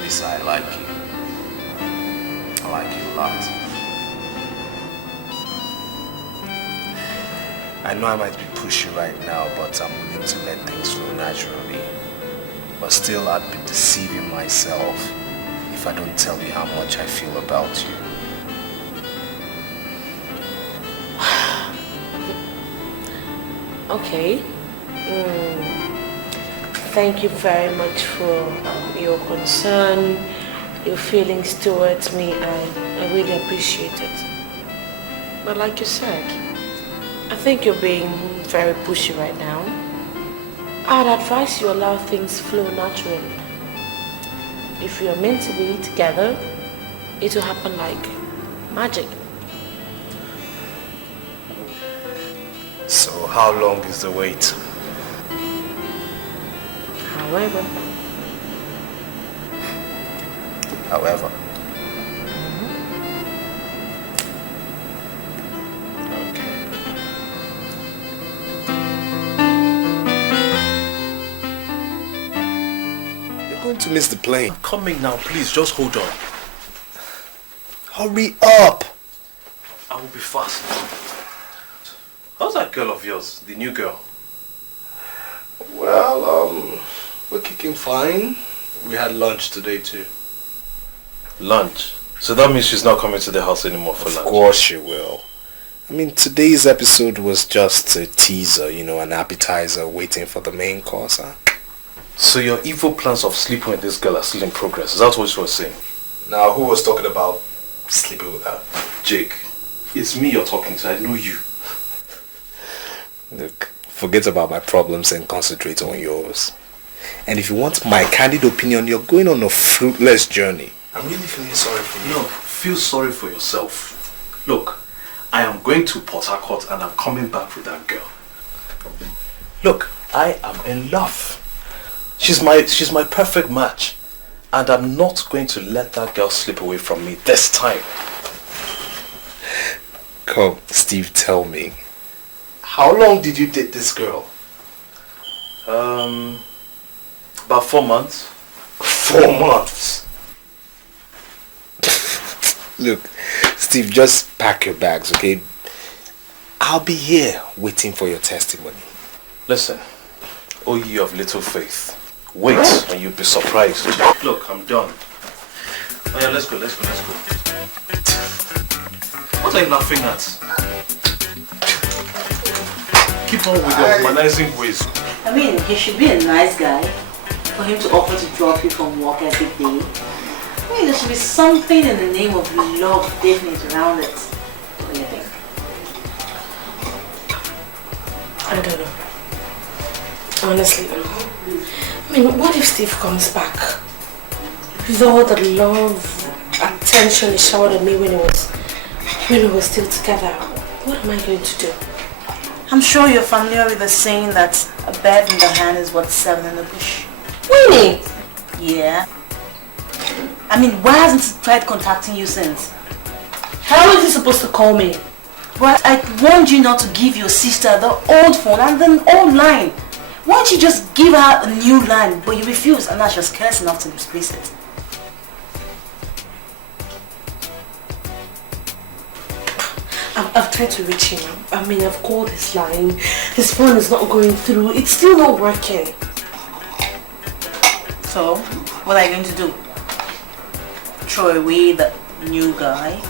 Lisa, I like you. I like you a lot. I know I might be pushy right now, but I'm willing to let things flow naturally. But still, I'd be deceiving myself if I don't tell you how much I feel about you. Okay. Thank you very much for your concern, your feelings towards me. I really appreciate it. But like you said, I think you're being very pushy right now. I'd advise you allow things flow naturally. If you're meant to be together, it will happen like magic. So how long is the wait? However. Going to miss the plane. I'm coming now, please, just hold on. Hurry up! I will be fast. How's that girl of yours, the new girl? Well, we're kicking fine. We had lunch today too. Lunch? So that means she's not coming to the house anymore for lunch? Of course she will. I mean, today's episode was just a teaser, an appetizer waiting for the main course, huh? So your evil plans of sleeping with this girl are still in progress. Is that what you were saying? Now, who was talking about sleeping with her? Jake, it's me you're talking to. I know you. Look, forget about my problems and concentrate on yours. And if you want my candid opinion, you're going on a fruitless journey. I'm really feeling sorry for you. No, feel sorry for yourself. Look, I am going to Port Harcourt and I'm coming back with that girl. Look, I am in love. She's my perfect match. And I'm not going to let that girl slip away from me this time. Come, Steve, tell me. How long did you date this girl? About 4 months. 4 months? Look, Steve, just pack your bags, okay? I'll be here waiting for your testimony. Listen, O ye of little faith, wait and you'll be surprised. Look, I'm done. Oh yeah, let's go. What are you laughing at? Keep on with your humanizing ways. I mean, he should be a nice guy for him to offer to drop you from work every day. I mean, there should be something in the name of love definite around it. What do you think? I don't know. Honestly, I mean, what if Steve comes back with all the love, attention he showered on me when we were still together? What am I going to do? I'm sure you're familiar with the saying that a bird in the hand is worth 7 in the bush. Winnie! Yeah. I mean, why hasn't he tried contacting you since? How is he supposed to call me? Well, I warned you not to give your sister the old phone and the old line. Why don't you just give her a new line? But you refuse, and now she's careless enough to misplace it. I've tried to reach him. I mean, I've called his line. His phone is not going through. It's still not working. So, what are you going to do? Throw away the new guy?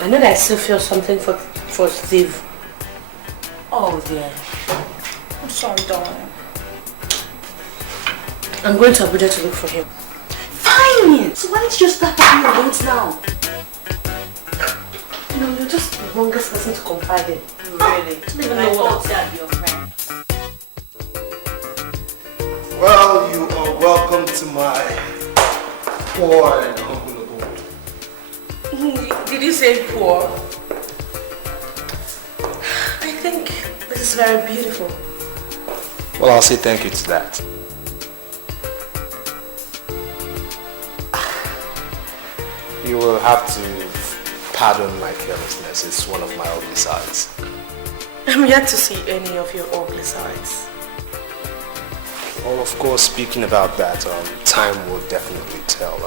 I know that I still feel something for Steve. Oh dear. I'm sorry, darling. I'm going to Abuja to look for him. Fine! So why don't you just start packing your loads now? No, you're just the longest person to confide in. Really? I thought that'd be your friend. Well, you are welcome to my poor and humble abode. Did you say poor? I think this is very beautiful. Well, I'll say thank you to that. You will have to pardon my carelessness. It's one of my ugly sides. I'm yet to see any of your ugly sides. Well, of course, speaking about that, time will definitely tell.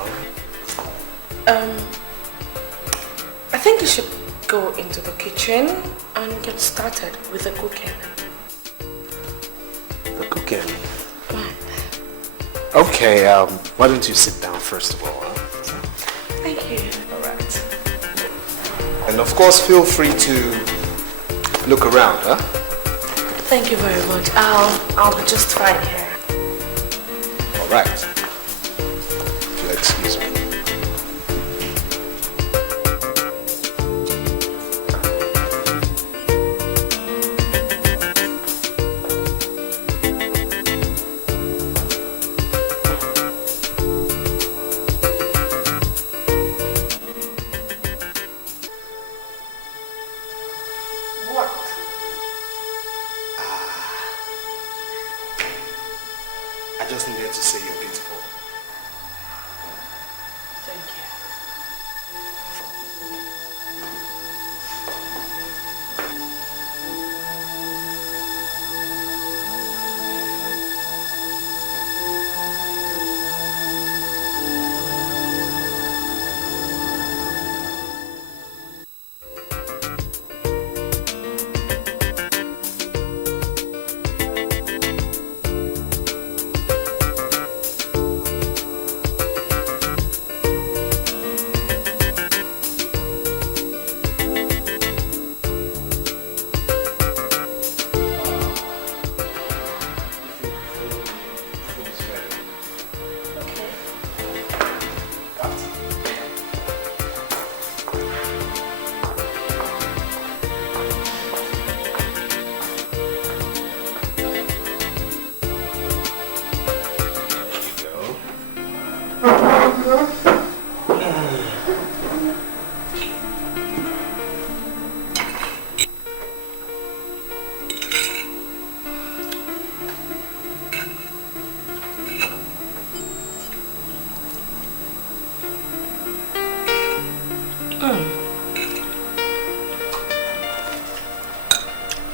I think you should go into the kitchen and get started with the cooking. The cooking? Okay, why don't you sit down first of all, huh? Thank you. Alright. And of course, feel free to look around, huh? Thank you very much. I'll be just fine here. All right. If you'll excuse me. I just needed to say you're beautiful. Thank you.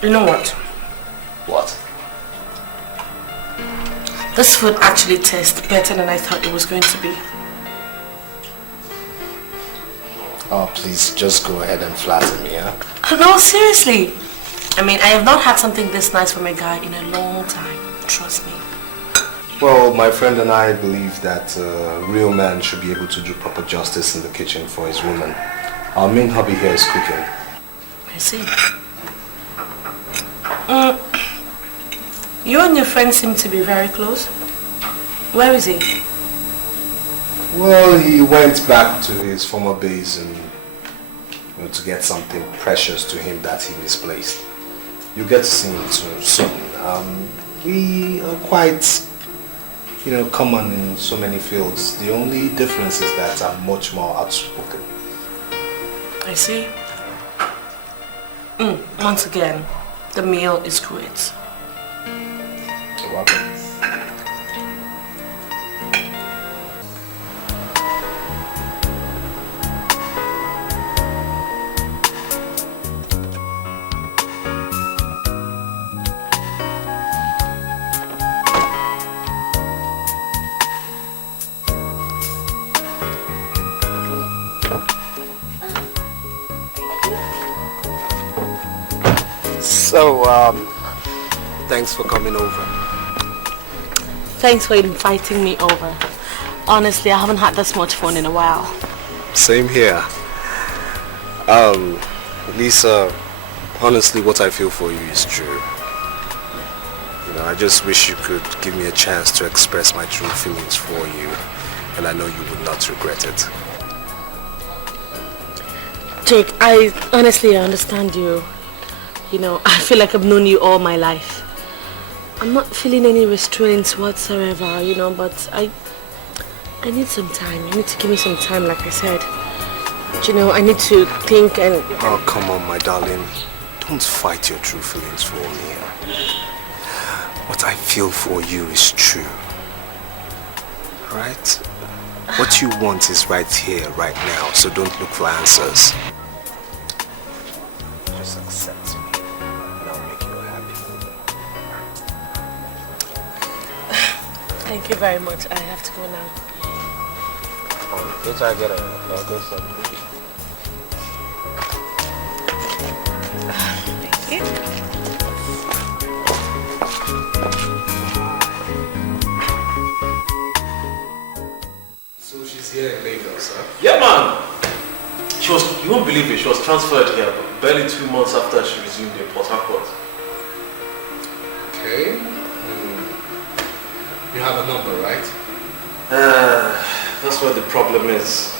You know what? What? This food actually tastes better than I thought it was going to be. Oh, please, just go ahead and flatter me, huh? No, seriously. I mean, I have not had something this nice from a guy in a long time. Trust me. Well, my friend and I believe that a real man should be able to do proper justice in the kitchen for his woman. Our main hobby here is cooking. I see. You and your friend seem to be very close. Where is he? Well, he went back to his former base and to get something precious to him that he misplaced. You get to see him soon. We are quite, common in so many fields. The only difference is that I'm much more outspoken. I see. Once again, the meal is great. You're welcome. So, thanks for coming over. Thanks for inviting me over. Honestly, I haven't had this much fun in a while. Same here. Lisa, honestly, what I feel for you is true. I just wish you could give me a chance to express my true feelings for you, and I know you would not regret it. Jake, I honestly understand you. I feel like I've known you all my life. I'm not feeling any restraints whatsoever, but I need some time. You need to give me some time, like I said. I need to think and... Oh, come on, my darling. Don't fight your true feelings for me. What I feel for you is true. Right? What you want is right here, right now, so don't look for answers. Just accept me. Thank you very much. I have to go now. Don't I get a go something? Thank you. So she's here in Lagos, huh? Yeah, man. You won't believe it. She was transferred here barely 2 months after she resumed in Port Harcourt. Okay. You have a number, right? That's where the problem is.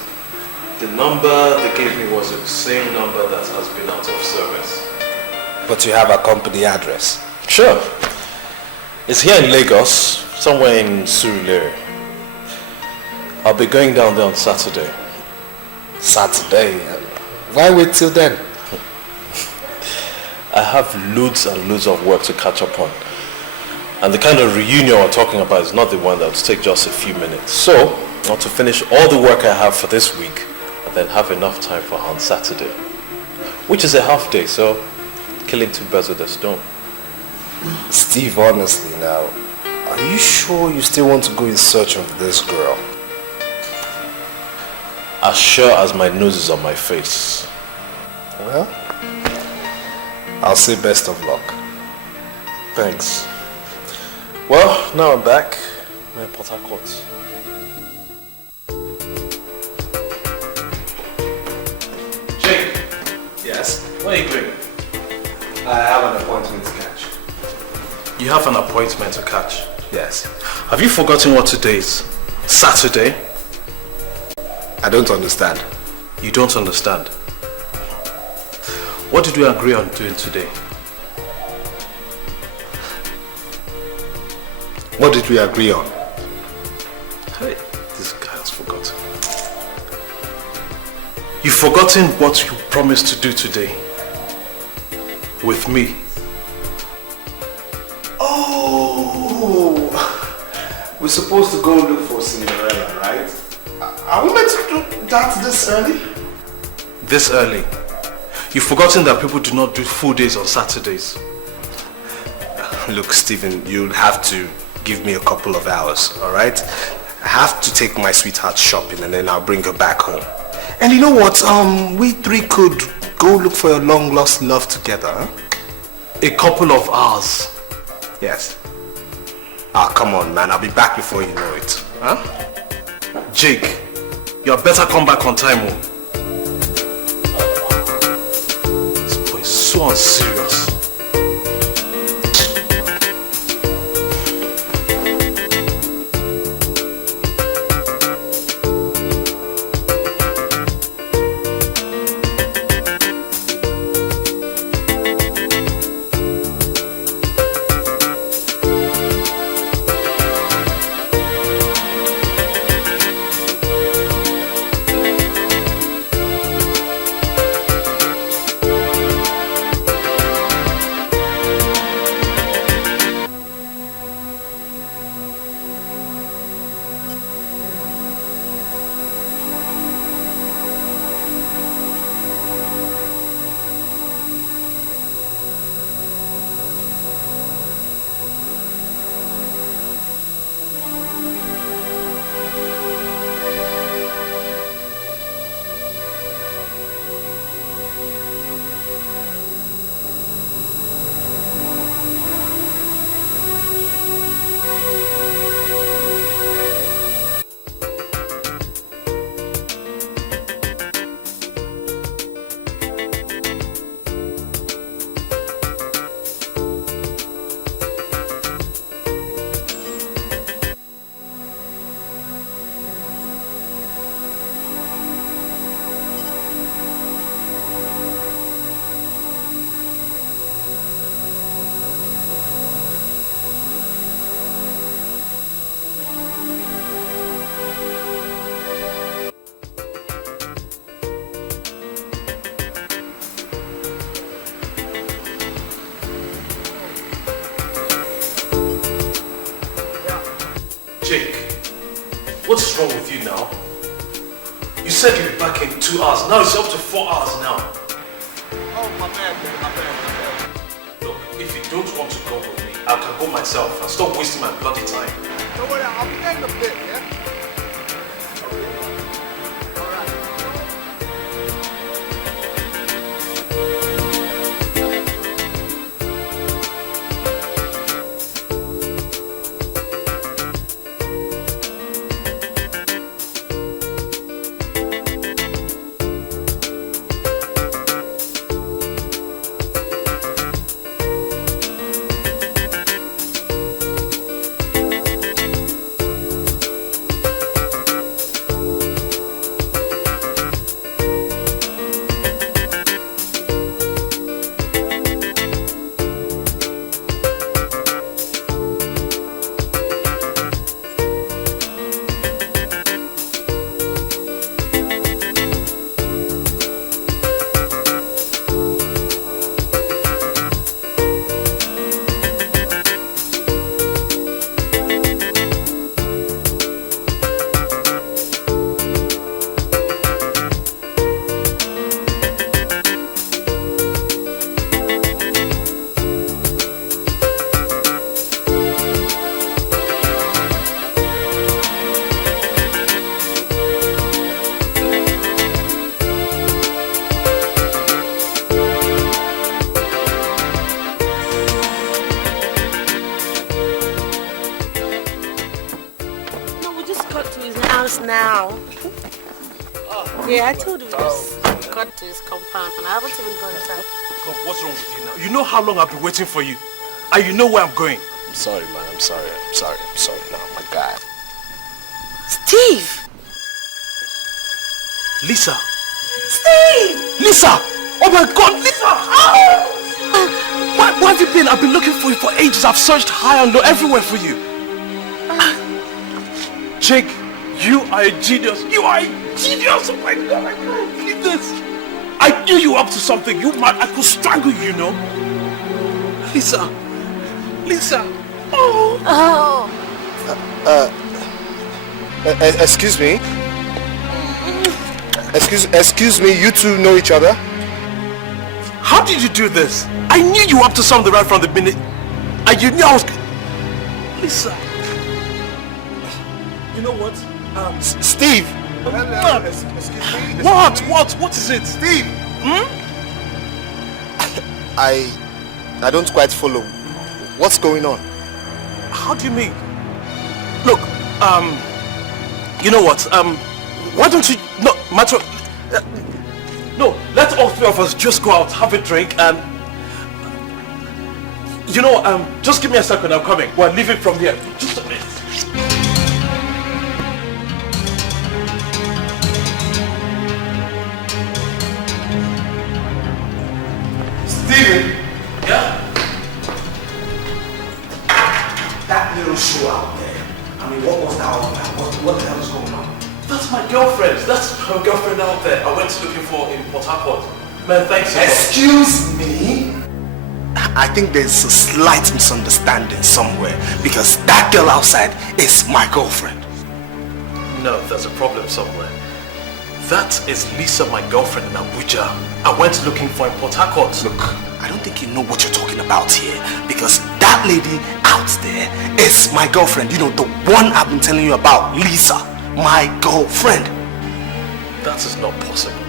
The number they gave me was the same number that has been out of service. But you have a company address? Sure. It's here in Lagos, somewhere in Surulere. I'll be going down there on Saturday. Saturday? Why wait till then? I have loads and loads of work to catch up on. And the kind of reunion we're talking about is not the one that will take just a few minutes. So, I want to finish all the work I have for this week and then have enough time for her on Saturday. Which is a half day, so killing two birds with a stone. Steve, honestly now, are you sure you still want to go in search of this girl? As sure as my nose is on my face. Well, I'll say best of luck. Thanks. Well, now I'm back. I'm in Port Harcourt. Jake. Yes? What are you doing? I have an appointment to catch. You have an appointment to catch? Yes. Have you forgotten what today is? Saturday? I don't understand. You don't understand? What did we agree on doing today? What did we agree on? Hey, this guy has forgotten. You've forgotten what you promised to do today. With me. Oh! We're supposed to go look for Cinderella, right? Are we meant to do that this early? This early? You've forgotten that people do not do full days on Saturdays. Look, Stephen, you'll have to give me a couple of hours, alright? I have to take my sweetheart shopping and then I'll bring her back home. And you know what? We three could go look for a long lost love together, huh? A couple of hours? Yes. Ah, come on, man. I'll be back before you know it. Huh? Jake, you had better come back on time, oh. This boy is so unserious. Jake, what's wrong with you now? You said you'd be back in 2 hours, now it's up to 4 hours now. Oh, my bad, man, my bad. Look, if you don't want to go with me, I can go myself and stop wasting my bloody time. Don't worry, I'll be there in a bit, yeah? now. Yeah, I told you we just got to his compound and I haven't even gone inside. Come, what's wrong with you now? You know how long I've been waiting for you. And you know where I'm going. I'm sorry, man. I'm sorry. No, my God. Steve! Lisa! Steve! Lisa! Oh my God, Lisa! Oh! Where have you been? I've been looking for you for ages. I've searched high and low everywhere for you. Jake, you are a genius. You are a genius. Oh my God, I can't believe this. I knew you were up to something. You mad. I could strangle you, you know. Lisa. Lisa. Oh. Excuse me. Excuse me, you two know each other? How did you do this? I knew you were up to something right from the minute. And you knew I was... Lisa. You know what? Steve! Excuse me? What is it? Steve! I don't quite follow. What's going on? How do you mean? Look, you know what? Why don't you... No, matter... no, let all three of us just go out, have a drink, and... You know, just give me a second, I'm coming. We're leaving from here. Just a minute. Steven! Yeah? That little show out there. I mean, what was that all about? What the hell is going on? That's my girlfriend. That's her girlfriend out there. I went looking for in Port Harcourt. Man, thanks so much. Excuse me? I think there's a slight misunderstanding somewhere because that girl outside is my girlfriend. No, there's a problem somewhere. That is Lisa, my girlfriend in Abuja. I went looking for in Port Harcourt. Look, I don't think you know what you're talking about here because that lady out there is my girlfriend. You know, the one I've been telling you about, Lisa, my girlfriend. That is not possible.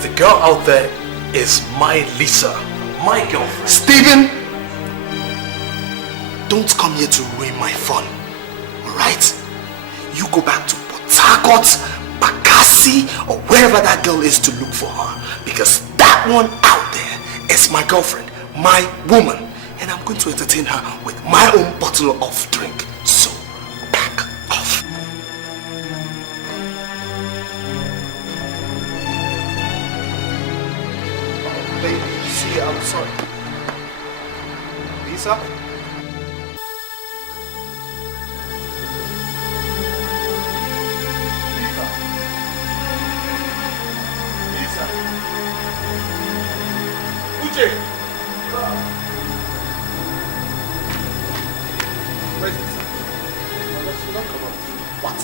The girl out there is my Lisa, my girlfriend. Steven, don't come here to ruin my fun, alright? You go back to Port Harcourt, Bakassi, or wherever that girl is to look for her because that one out there is my girlfriend, my woman, and I'm going to entertain her with my own bottle of drink. So, back off. Baby, see, I'm sorry. Lisa? Uche! Where's Lisa? What?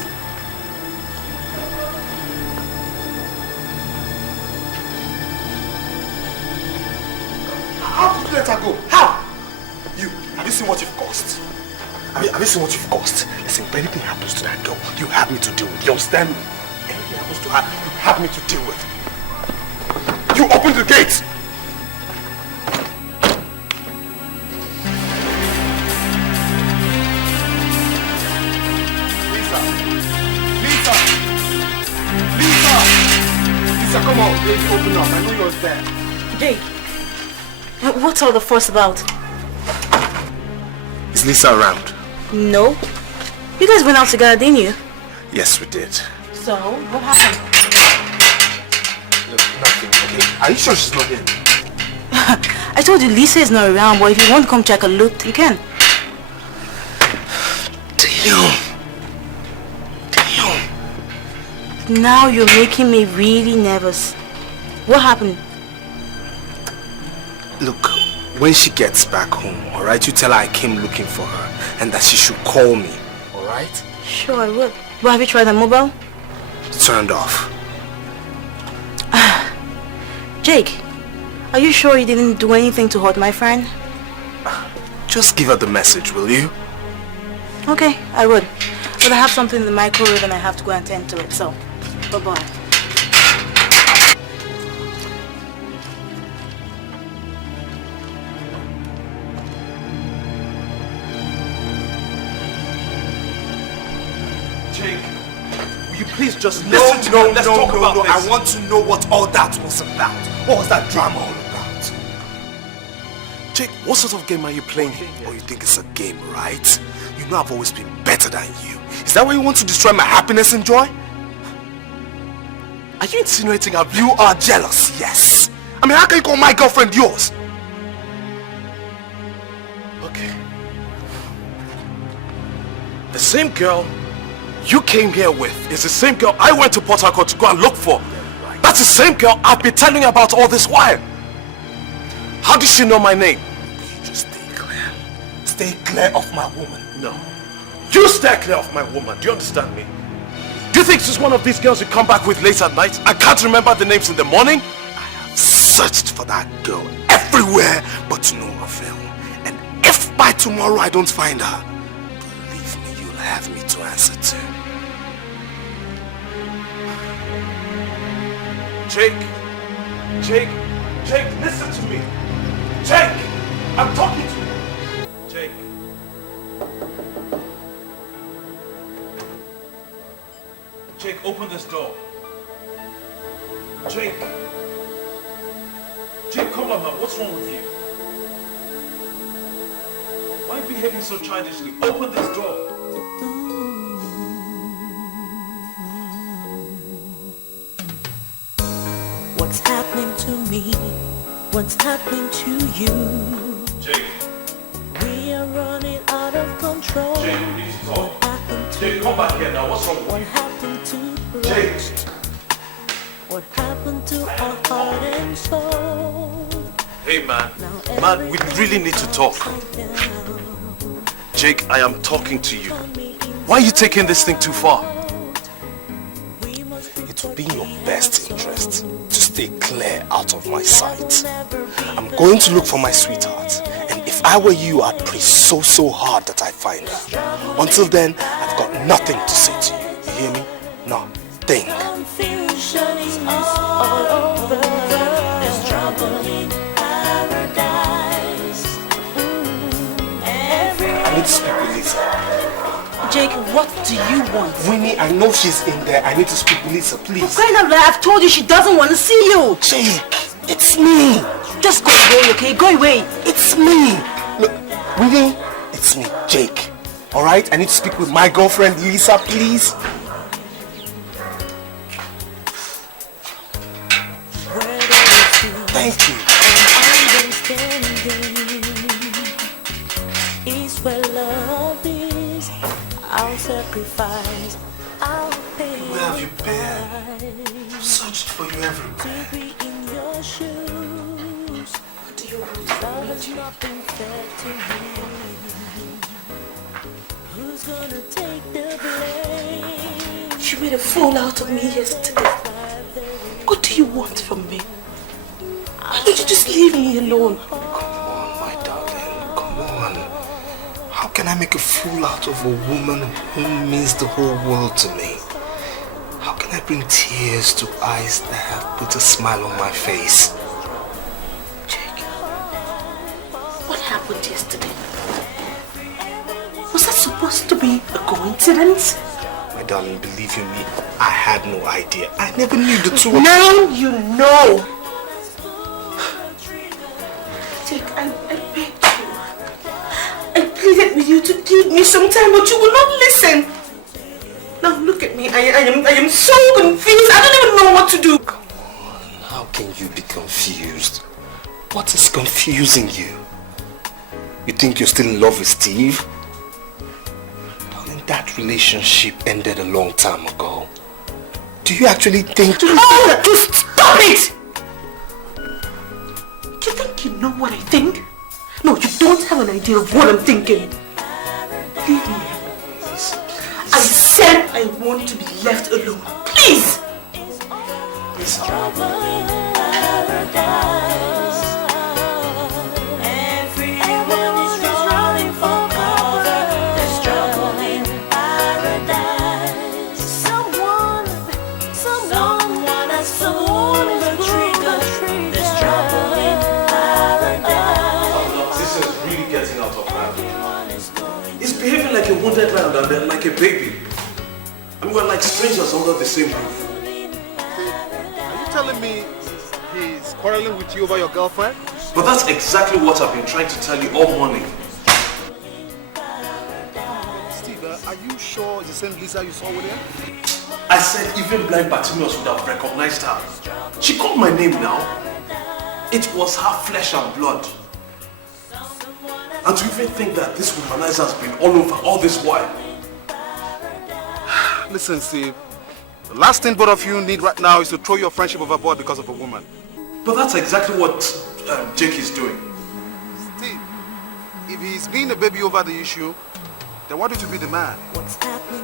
How did you let her go? How? Have you seen what you've caused? Have you seen what you've caused? Listen, if anything happens to that girl, you have me to deal with. You understand me? Anything happens to her, you have me to deal with. You open the gate! Lisa, come on, baby, open up. I know you're there. Jake, what's all the fuss about? Is Lisa around? No. You guys went out together, didn't you? Yes, we did. So, what happened? Look, nothing, okay? Are you sure she's not here? I told you Lisa is not around, but if you want to come check a look, you can. Damn. Now you're making me really nervous. What happened? Look, when she gets back home, alright, you tell her I came looking for her and that she should call me, alright? Sure, I would. But have you tried the mobile? It's turned off. Jake, are you sure you didn't do anything to hurt my friend? Just give her the message, will you? Okay, I would. But I have something in the microwave and I have to go and tend to it, so bye-bye. Jake, please just listen to me. Let's talk about this. I want to know what all that was about. What was that drama all about? Jake, what sort of game are you playing here? Oh, you think it's a game, right? You know I've always been better than you. Is that why you want to destroy my happiness and joy? Are you insinuating you are jealous? Yes. I mean, how can you call my girlfriend yours? Okay. The same girl you came here with is the same girl I went to Port Harcourt to go and look for. That's the same girl I've been telling you about all this while. How did she know my name? You just stay clear. Stay clear of my woman. No. You stay clear of my woman. Do you understand me? Do you think she's one of these girls you come back with late at night? I can't remember the names in the morning. I have searched for that girl everywhere, but to no avail. And if by tomorrow I don't find her, believe me, you'll have me to answer to. Jake, listen to me. Jake, I'm talking to you. Jake. Jake, open this door. Jake, come on now. What's wrong with you? Why are you behaving so childishly? Open this door. What's happening to me? What's happening to you? Jake. We are running out of control. Jake, we need to talk. What happened to Jake, come back here now. What's wrong with you? What happened to Jake. What happened to our heart and soul? Hey man, we really need to talk. Jake, I am talking to you. Why are you taking this thing too far? It would be in your best interest to stay clear out of my sight. I'm going to look for my sweetheart, and if I were you, I'd pray so hard that I find her. Until then, I've got nothing to say to you. You hear me? Nothing. Confusion is all over. There's trouble in paradise. I need to speak with Lisa. Jake, what do you want? Winnie, I know she's in there. I need to speak with Lisa, please. For crying out loud, I've told you she doesn't want to see you. Jake, it's me. Just go away, okay? Go away. It's me. Look, Winnie, it's me, Jake. Alright? I need to speak with my girlfriend, Lisa, please. Thank you. Is where love is. I'll sacrifice. I'll pay. Where have you been? I've searched for you everywhere. To be in your shoes. What do you want Love has not been fair to me. Who's gonna take the blame? You made a fool out of me yesterday. What do you want from me? Why don't you just leave me alone? Come on, my darling. Come on. How can I make a fool out of a woman who means the whole world to me? How can I bring tears to eyes that have put a smile on my face? Jake, what happened yesterday? Was that supposed to be a coincidence? My darling, believe you me, I had no idea. I never knew the two of Now you know. Jake, I begged you. I pleaded with you to give me some time, but you will not listen. Now look at me. I am so confused. I don't even know what to do. Come on, how can you be confused? What is confusing you? You think you're still in love with Steve? Darling, that relationship ended a long time ago. Do you actually think... Oh, just stop it! You think you know what I think? No, you don't have an idea of what I'm thinking. Leave me. I said I want to be left alone. Please! Behaving like a wounded lion and then like a baby. I mean, we're like strangers under the same roof. Are you telling me he's quarreling with you over your girlfriend? But that's exactly what I've been trying to tell you all morning. Steve, are you sure it's the same Lisa you saw with him? I said even blind Bartimaeus would have recognized her. She called my name now. It was her flesh and blood. And to even think that this womanizer has been all over all this while. Listen, Steve. The last thing both of you need right now is to throw your friendship overboard because of a woman. But that's exactly what Jake is doing. Steve, if he's being a baby over the issue, then why don't you be the man?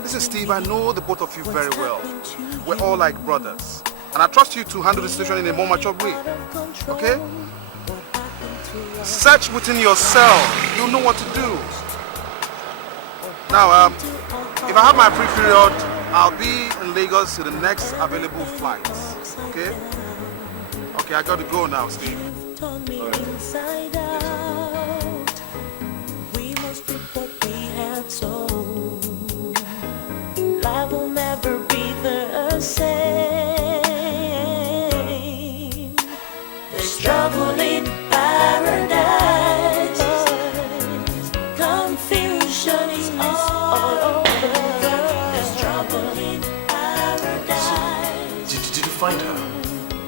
Listen, Steve, I know the both of you very well. We're all like brothers. And I trust you to handle the situation in a more mature way. Okay? Search within yourself. You'll know what to do. Now, if I have my free period, I'll be in Lagos to the next available flight. Okay? Okay, I got to go now, Steve. We must reap what we have sown. Life will never be the same. There's trouble in paradise. Confusion is all over. There's trouble in paradise. Did you find her?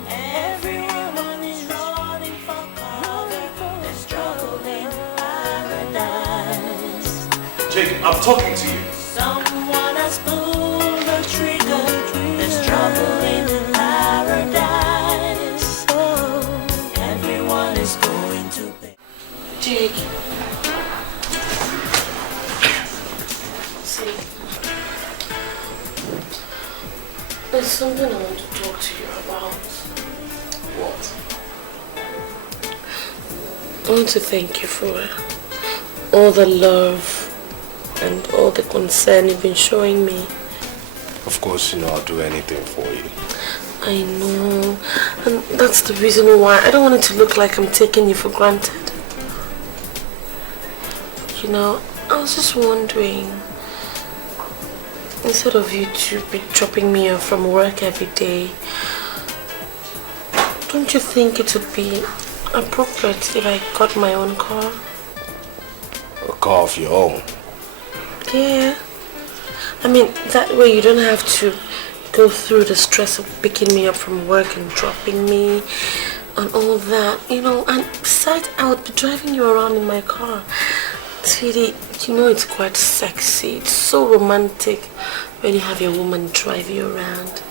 Everyone is running for cover. There's trouble in paradise. Jake, I'm talking to you. Someone has pulled the trigger. There's trouble in paradise. Everyone is going to pay. Jake. See, there's something I want to talk to you about. What? I want to thank you for all the love and all the concern you've been showing me. Of course, you know I'll do anything for you. I know, and that's the reason why I don't want it to look like I'm taking you for granted. You know, I was just wondering, instead of you to be dropping me off from work every day, don't you think it would be appropriate if I got my own car? A car of your own? Yeah. I mean, that way you don't have to go through the stress of picking me up from work and dropping me and all that, you know. And besides, I would be driving you around in my car. Sweetie, you know it's quite sexy. It's so romantic when you have your woman drive you around.